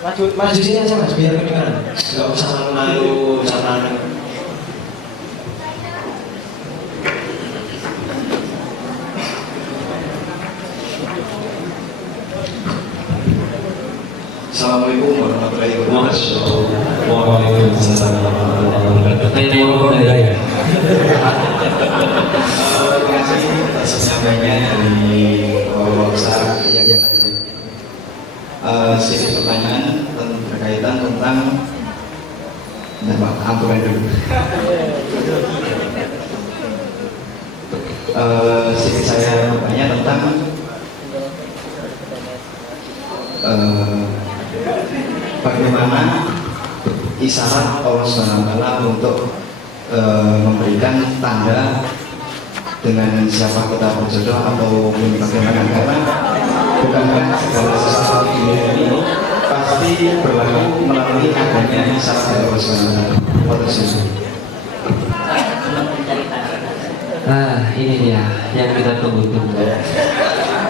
Maju sini aja mas, biar kedengaran. Gak usah malu-malu, sama anak. Assalamualaikum warahmatullahi wabarakatuh. Waalaikumsalam warahmatullahi wabarakatuh. Tanya mau ya? Terima kasih atas penyampaiannya dari Bapak Besar yang sedikit pertanyaan berkaitan tentang ampunan dulu. Sedikit saya bertanya tentang bagaimana isyarat Allah SWT untuk memberikan tanda dengan siapa kita berjodoh atau bagaimana, karena bukankah segala sesuatu di dunia ini pasti berlaku melalui adanya isyarat dari Allah SWT. Nah, ini dia yang kita tunggu-tunggu.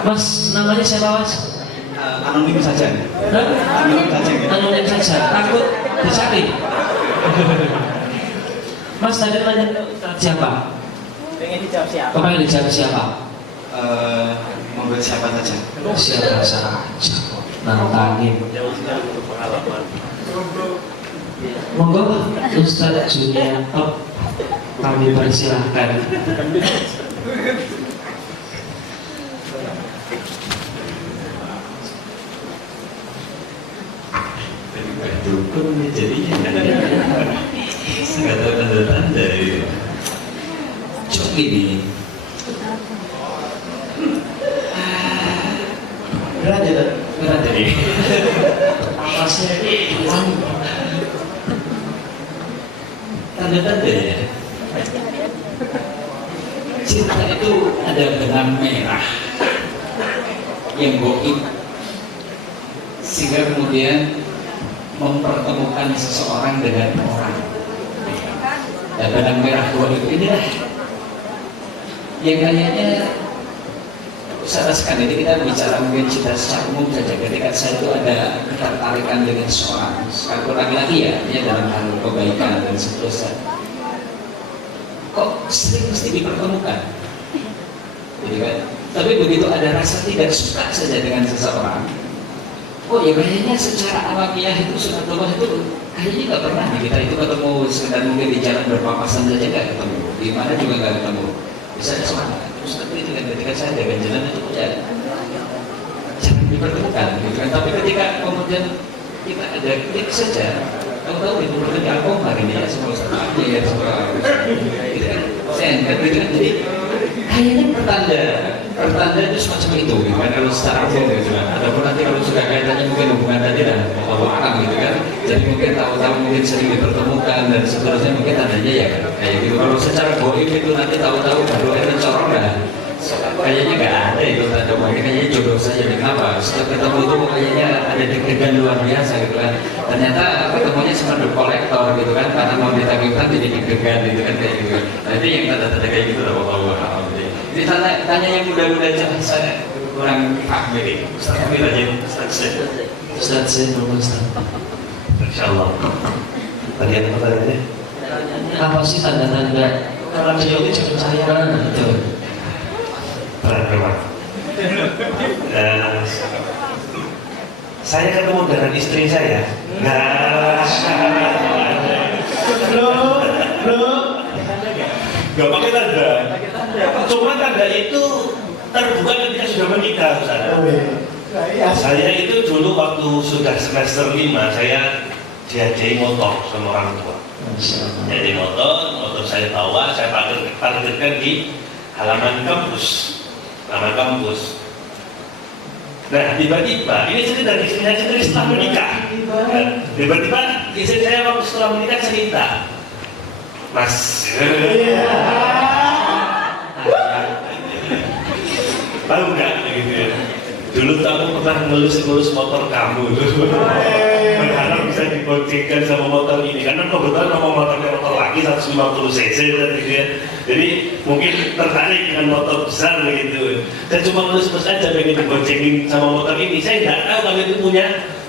Mas, namanya siapa Mas? Anonim saja. Anonim saja. Anonim saja. Takut dicari. Mas tadi nanya siapa? Pengen dijawab siapa? Pengen dijawab siapa? Membuat siapa saja. Siapa saja. Nantangin. Monggo Ustadz Junior Top, kami persilahkan. Dukun nih jadinya nggak tahu tanda-tanda itu. Cok ini Berat ya? berat jadi. Tanda-tanda ya. Cinta itu ada benang merah yang goib, sehingga kemudian mempertemukan seseorang dengan orang. Dan benang merah goib inilah yang kayaknya saya rasakan. Ini kita bicara mungkin cinta secara umum saja. Ketika saya itu ada ketertarikan dengan seorang, sekalipun laki-laki ya, dia dalam hal kebaikan dan seterusnya, kok sering mesti dipertemukan, jadi kan. Tapi begitu ada rasa tidak suka saja dengan seseorang, oh ya kayaknya secara alamiah itu sunatullah itu kayaknya nggak pernah nih kita itu ketemu sekedar mungkin di jalan berpapasan saja nggak ketemu, di mana juga nggak ketemu. Bisa ada semangat. Terus tapi ketika saya jalan jalan itu ya jangan dipertemukan, gitu kan. Tapi ketika kemudian kita ada klik saja, tahu-tahu itu berarti alkohol hari ini ya semua seperti ya semua itu kan sen kan gitu kan. Jadi kayaknya pertanda itu semacam itu gitu kan, kalau secara umum gitu kan. Adapun nanti kalau sudah kaitannya mungkin hubungan tadi dan orang gitu kan, jadi mungkin tahu-tahu mungkin sering dipertemukan dan seterusnya, mungkin tandanya ya kan kayak gitu. Kalau secara goib itu nanti tahu-tahu baru ada corong dah, kayaknya nggak ada itu tanda, kayaknya jodoh saja. Kenapa? Setelah ketemu itu kayaknya ada deg-degan luar biasa gitu kan. Ternyata ketemunya cuma the kolektor gitu kan, karena mau ditagihkan jadi deg-degan gitu kan kayak gitu. Nah itu yang tanda-tanda kayak gitu lah Allah. Ini tanya yang mudah-mudah jangan saya kurang paham ini. Ustaz Amir aja, Ustadz saya nomor Insyaallah. Tadi apa pertanyaannya? apa sih tanda-tanda Orang dia ini jangan saya. itu? berat memang. Saya ketemu dengan istri saya. Gak pakai tanda. Cuma tanda itu terbuka ketika sudah menikah, Saya itu dulu waktu sudah semester 5 saya diajari motor sama orang tua. Jadi motor saya bawa, saya parkirkan di halaman kampus. Nah, tiba-tiba, ini cerita dari istri saya sendiri setelah menikah. Tiba-tiba istri saya waktu setelah menikah cerita, Mas, tahu nggak gitu ya? Dulu kamu pernah ngelus-ngelus motor kamu, berharap bisa diboncengkan sama motor ini, karena kebetulan nama motornya motor laki 150 cc gitu ya. Jadi mungkin tertarik dengan motor besar begitu. Saya cuma ngelus-ngelus aja pengen diboncengin sama motor ini. Saya nggak tahu kalau itu punya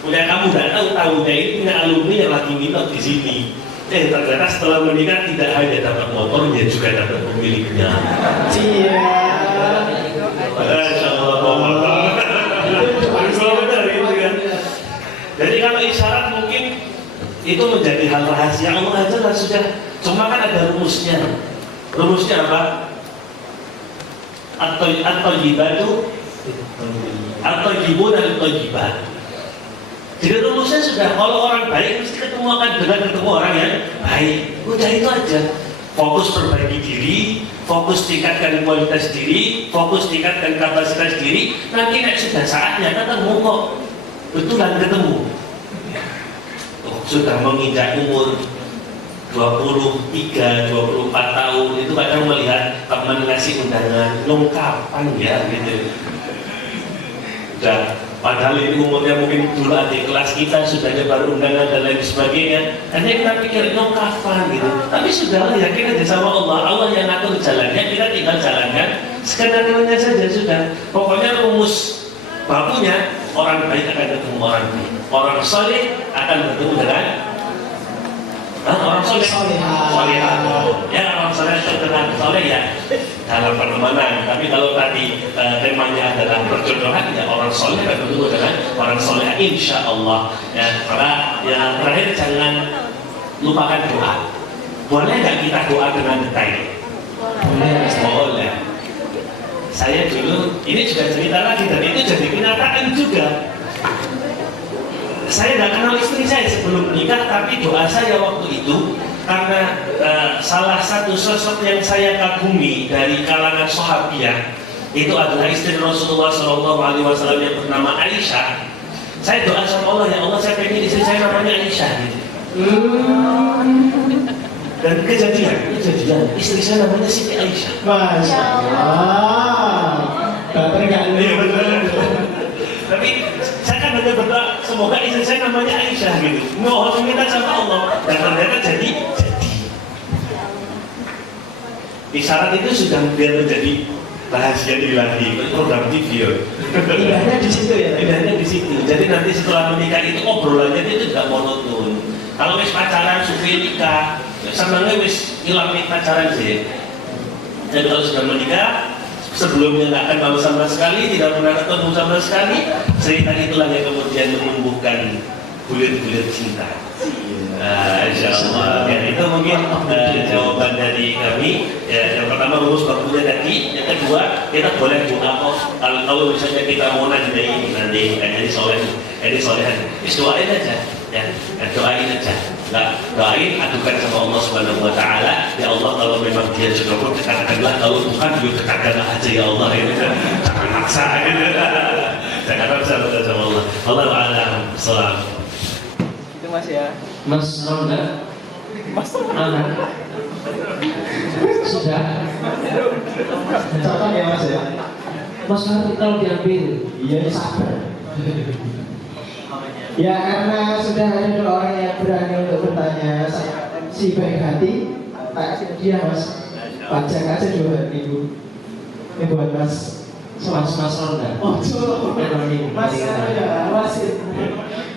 kamu, nggak tahunya ini punya alumni yang lagi minat di sini. Ternyata setelah menikah tidak hanya dapat motor, dia juga dapat pemiliknya. Iya. Masya Allah. Jadi kalau isyarat mungkin itu menjadi hal rahasia Allah aja lah sudah. Cuma kan ada rumusnya. Rumusnya apa? At-thayyibatu at-thayyibun al-thayyibat. Jadi rumusnya sudah, kalau orang baik mesti ketemu orang yang baik. Udah itu aja. Fokus perbaiki diri, fokus tingkatkan kualitas diri, fokus tingkatkan kapasitas diri. Nanti sudah saatnya ketemu kok. Betulan ketemu. Sudah menginjak umur 23, 24 tahun itu kadang melihat teman ngasih undangan, kapan ya gitu. Udah, padahal ini umurnya mungkin dulu adik kelas kita sudah nyebar undangan dan lain sebagainya. Hanya kita pikir kapan gitu. Tapi sudahlah, yakin aja sama Allah. Allah yang ngatur jalannya, kita tinggal jalankan. Skenario-nya saja sudah. Pokoknya rumus bakunya, orang baik akan ketemu orang baik, orang soleh akan bertemu dengan orang soleh. Ya, orang soleh dengan soleh ya dalam pertemanan. Tapi kalau tadi temanya adalah perjodohan, ya orang soleh akan bertemu dengan orang soleh, insya Allah. Ya, karena yang terakhir jangan lupakan doa. Boleh nggak kita doa dengan detail? Boleh. Saya dulu, ini juga cerita lagi, dan itu jadi kenyataan juga. Saya tidak kenal istri saya sebelum menikah, tapi doa saya waktu itu, karena salah satu sosok yang saya kagumi dari kalangan sahabiah, itu adalah istri Rasulullah SAW yang bernama Aisyah. Saya doa sama Allah, ya Allah, saya pengen istri saya namanya Aisyah gitu. Dan kejadian istri saya namanya Siti Aisyah. Masya Allah. Iya betul. Tapi saya kan hanya berdoa semoga istri saya namanya Aisyah gitu. Mohon meminta sama Allah, dan ternyata jadi. Isyarat itu sudah biar menjadi rahasia ilahi, program TV. Indahnya di situ ya. Indahnya di situ. Jadi nanti setelah menikah itu obrolannya itu tidak monoton. Kalau wis pacaran sudah nikah, senangnya wis hilang pacaran sih. Jadi kalau sudah menikah, sebelumnya nggak akan tahu sama sekali, tidak pernah ketemu sama sekali, cerita itulah yang kemudian menumbuhkan bulir-bulir cinta. Insya Allah. Ya, itu mungkin jawaban dari kami. Ya, yang pertama rumus bakunya tadi, yang kedua kita boleh doa kok. Kalau misalnya kita mau nanti ini solehan, doain aja. Ya, doain aja. Nah, doain, adukan sama Allah Subhanahu Wa Taala. Ya Allah, kalau memang dia jodoh, katakanlah, kalau bukan juga katakanlah aja ya Allah. Ini jangan maksa. Jangan maksa sama Allah. Allah a'lam. Salam. Itu Mas ya. Mas Ronda, Mas sudah. Catat ya Mas ya. Mas Hari tahu diambil. Iya, sabar. Ya, karena sudah ada dua orang yang berani untuk bertanya, si baik hati, tak dia Mas, pajak aja 2 ribu. Ini buat Mas Ronda. Oh, Mas ya,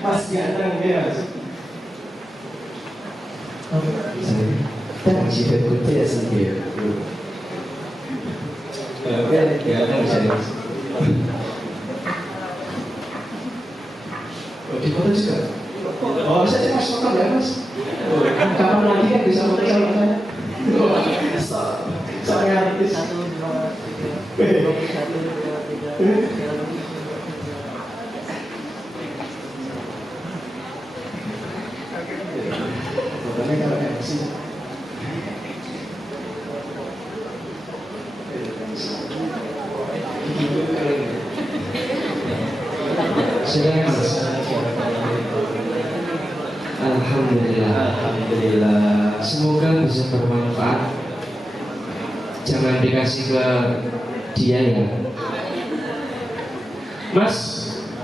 Mas ganteng dia. Ya, oke, ya, bisa ya. Oh, di foto juga? Oh, saya mas foto ya mas? Kapan lagi kan bisa foto sama saya? Saya artis. Fotonya kalau MC. Silakan Mas. Alhamdulillah. Alhamdulillah. Semoga bisa bermanfaat. Jangan dikasih ke dia ya. Mas,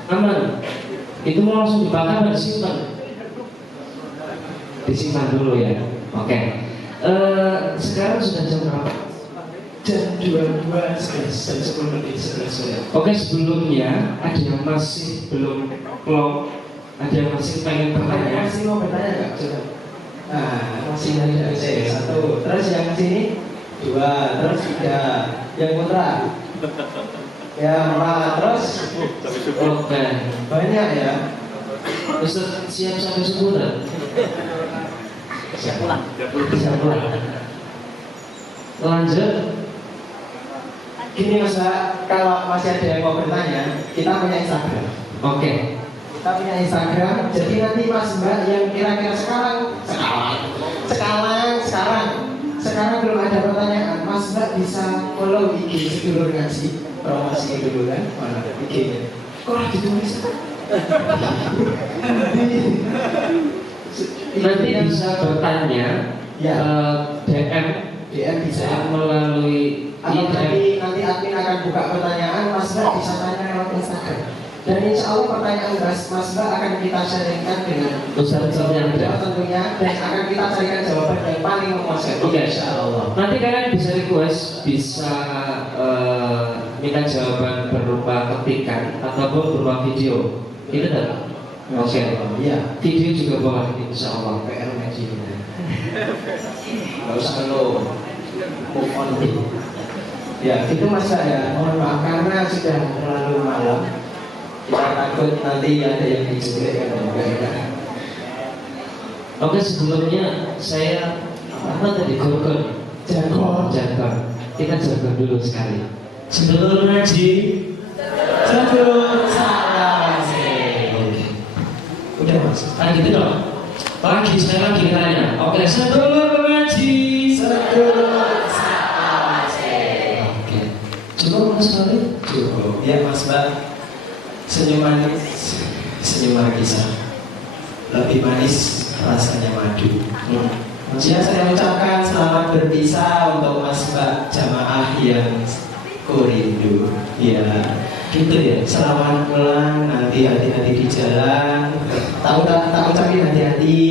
aman. Itu mau langsung dibakar atau disimpan? Disimpan dulu ya. Oke. Sekarang sudah jam berapa? Jam 22 jam 10 menit selesai. Oke, sebelumnya ada yang masih belum plong, ada yang masih pengen bertanya. Masih mau bertanya nggak? Coba. Nah, masih ada satu. Terus yang sini 2, terus 3. Yang putra. Ya 4, terus Oke. banyak ya. Ustaz siap sampai subuh tak? Siap pulang. Siap pulang. Lanjut. Gini mas, kalau masih ada yang mau bertanya, kita punya Instagram. Oke. Kita punya Instagram. Jadi nanti mas mbak yang kira-kira sekarang belum ada pertanyaan, mas mbak bisa follow IG Sedulur Ngaji. Promosi dulu kan, mana IG-nya? Kok ditulis? Nanti bisa bertanya Ya. DM bisa. melalui Atau DM. nanti admin akan buka pertanyaan, Mas Mbak bisa tanya lewat Instagram. Dan insya Allah pertanyaan Mas Mbak akan kita sharingkan dengan Ustaz yang ada. tentunya, dan akan kita carikan jawaban yang paling memuaskan. Oke. Insya Allah. Nanti kalian bisa request, bisa minta jawaban berupa ketikan ataupun berupa video. Itu kan? Oke. Iya. Video juga boleh, insya Allah. PR ngaji. Gak usah lo move on. Ya, itu Mas ya. Mohon maaf karena sudah terlalu malam. Kita takut nanti ada yang diculik kan enggak enak. Oke, sebelumnya saya apa tadi jargon. Kita jargon dulu sekali. Sedulur ngaji. Sedulur sarawase. Udah Mas. Gitu dong. Lagi sekarang lagi tanya. Oke, sedulur ngaji. Sedulur sarawase. Oke. Cukup Mas Fahri? Cukup. Ya Mas Mbak. Senyum manis, senyum kisah. Lebih manis rasanya madu. Ya, saya ucapkan selamat berpisah untuk Mas Mbak jamaah yang kurindu. Ya, gitu ya. Selamat pulang, nanti hati-hati di jalan. Tak ucapin hati-hati.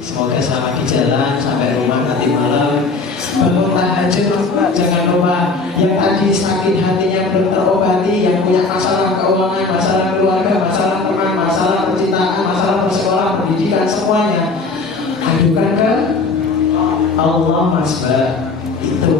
Semoga selamat di jalan sampai rumah nanti malam. Bangunlah aja Mas Mbak, jangan lupa yang tadi sakit hatinya belum terobati, yang punya masalah keuangan, masalah keluarga, masalah teman, masalah percintaan, masalah persekolah, pendidikan, semuanya adukan ke Allah Mas Mbak. Itu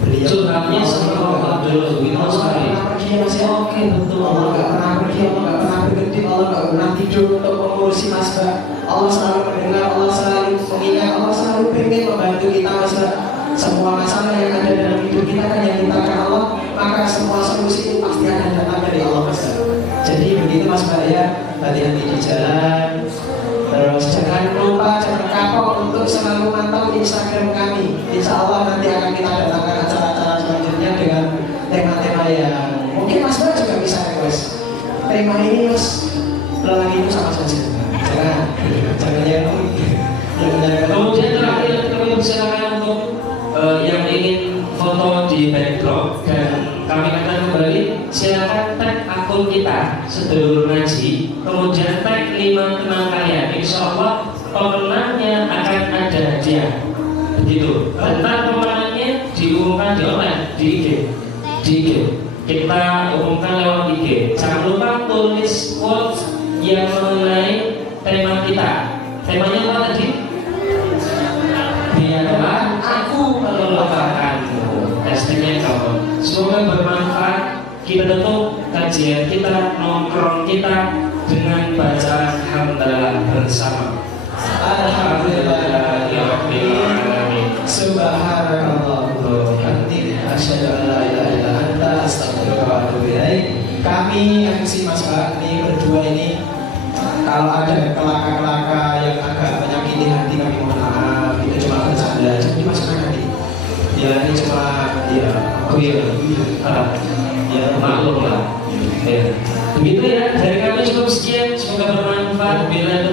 beliau Curhatnya sama Allah dulu. Itu sekali. pergi Mas ya. Oke betul. Allah nggak pernah pergi, Allah nggak pernah berhenti, Allah nggak pernah tidur untuk mengurusi Mas Mbak. Allah selalu mendengar, Allah selalu mengingat, Allah selalu pengen membantu kita Mas Mbak. Semua masalah yang ada dalam hidup kita kan yang mintakan Allah, maka semua solusi itu pasti akan datang dari Allah Mas Mbak. Jadi begitu Mas Mbak ya, hati-hati di jalan. Terus jangan lupa, jangan kapok untuk selalu mantau Instagram kami. Insya Allah nanti akan kita datangkan acara-acara selanjutnya dengan tema-tema yang mungkin Mas Mbak juga bisa request. Tema ini Mas, lelaki itu sama saja. Jangan yang Kemudian terakhir kami persilakan untuk yang ingin foto di backdrop dan kami akan kembali, silakan tag akun kita Sedulur Ngaji, kemudian tag 5 teman kalian. Insya Allah pemenangnya akan ada hadiah. Begitu. Tentang pemenangnya diumumkan di online, di IG. Kita umumkan lewat IG. Jangan lupa tulis quotes yang mengenai tema kita. Temanya apa tadi? Biarlah aku melupakanmu. Hashtagnya kamu. Semoga kita tutup kajian kita, nongkrong kita dengan bacaan hamdalah bersama. Alhamdulillahirrahmanirrahim. Subhanallah wa bihamdihi asyhadu an la ilaha illa anta astaghfiruka wa atubu ilaik. Kami MC Mas Bakti berdua ini kalau ada kelaka-kelaka yang agak menyakiti hati kami mohon maaf, itu cuma bercanda, jadi dimasukkan hati. Ya ini cuma ya Ya maklum lah. Ya. Begitu ya, dari kami cukup sekian, semoga bermanfaat. Bila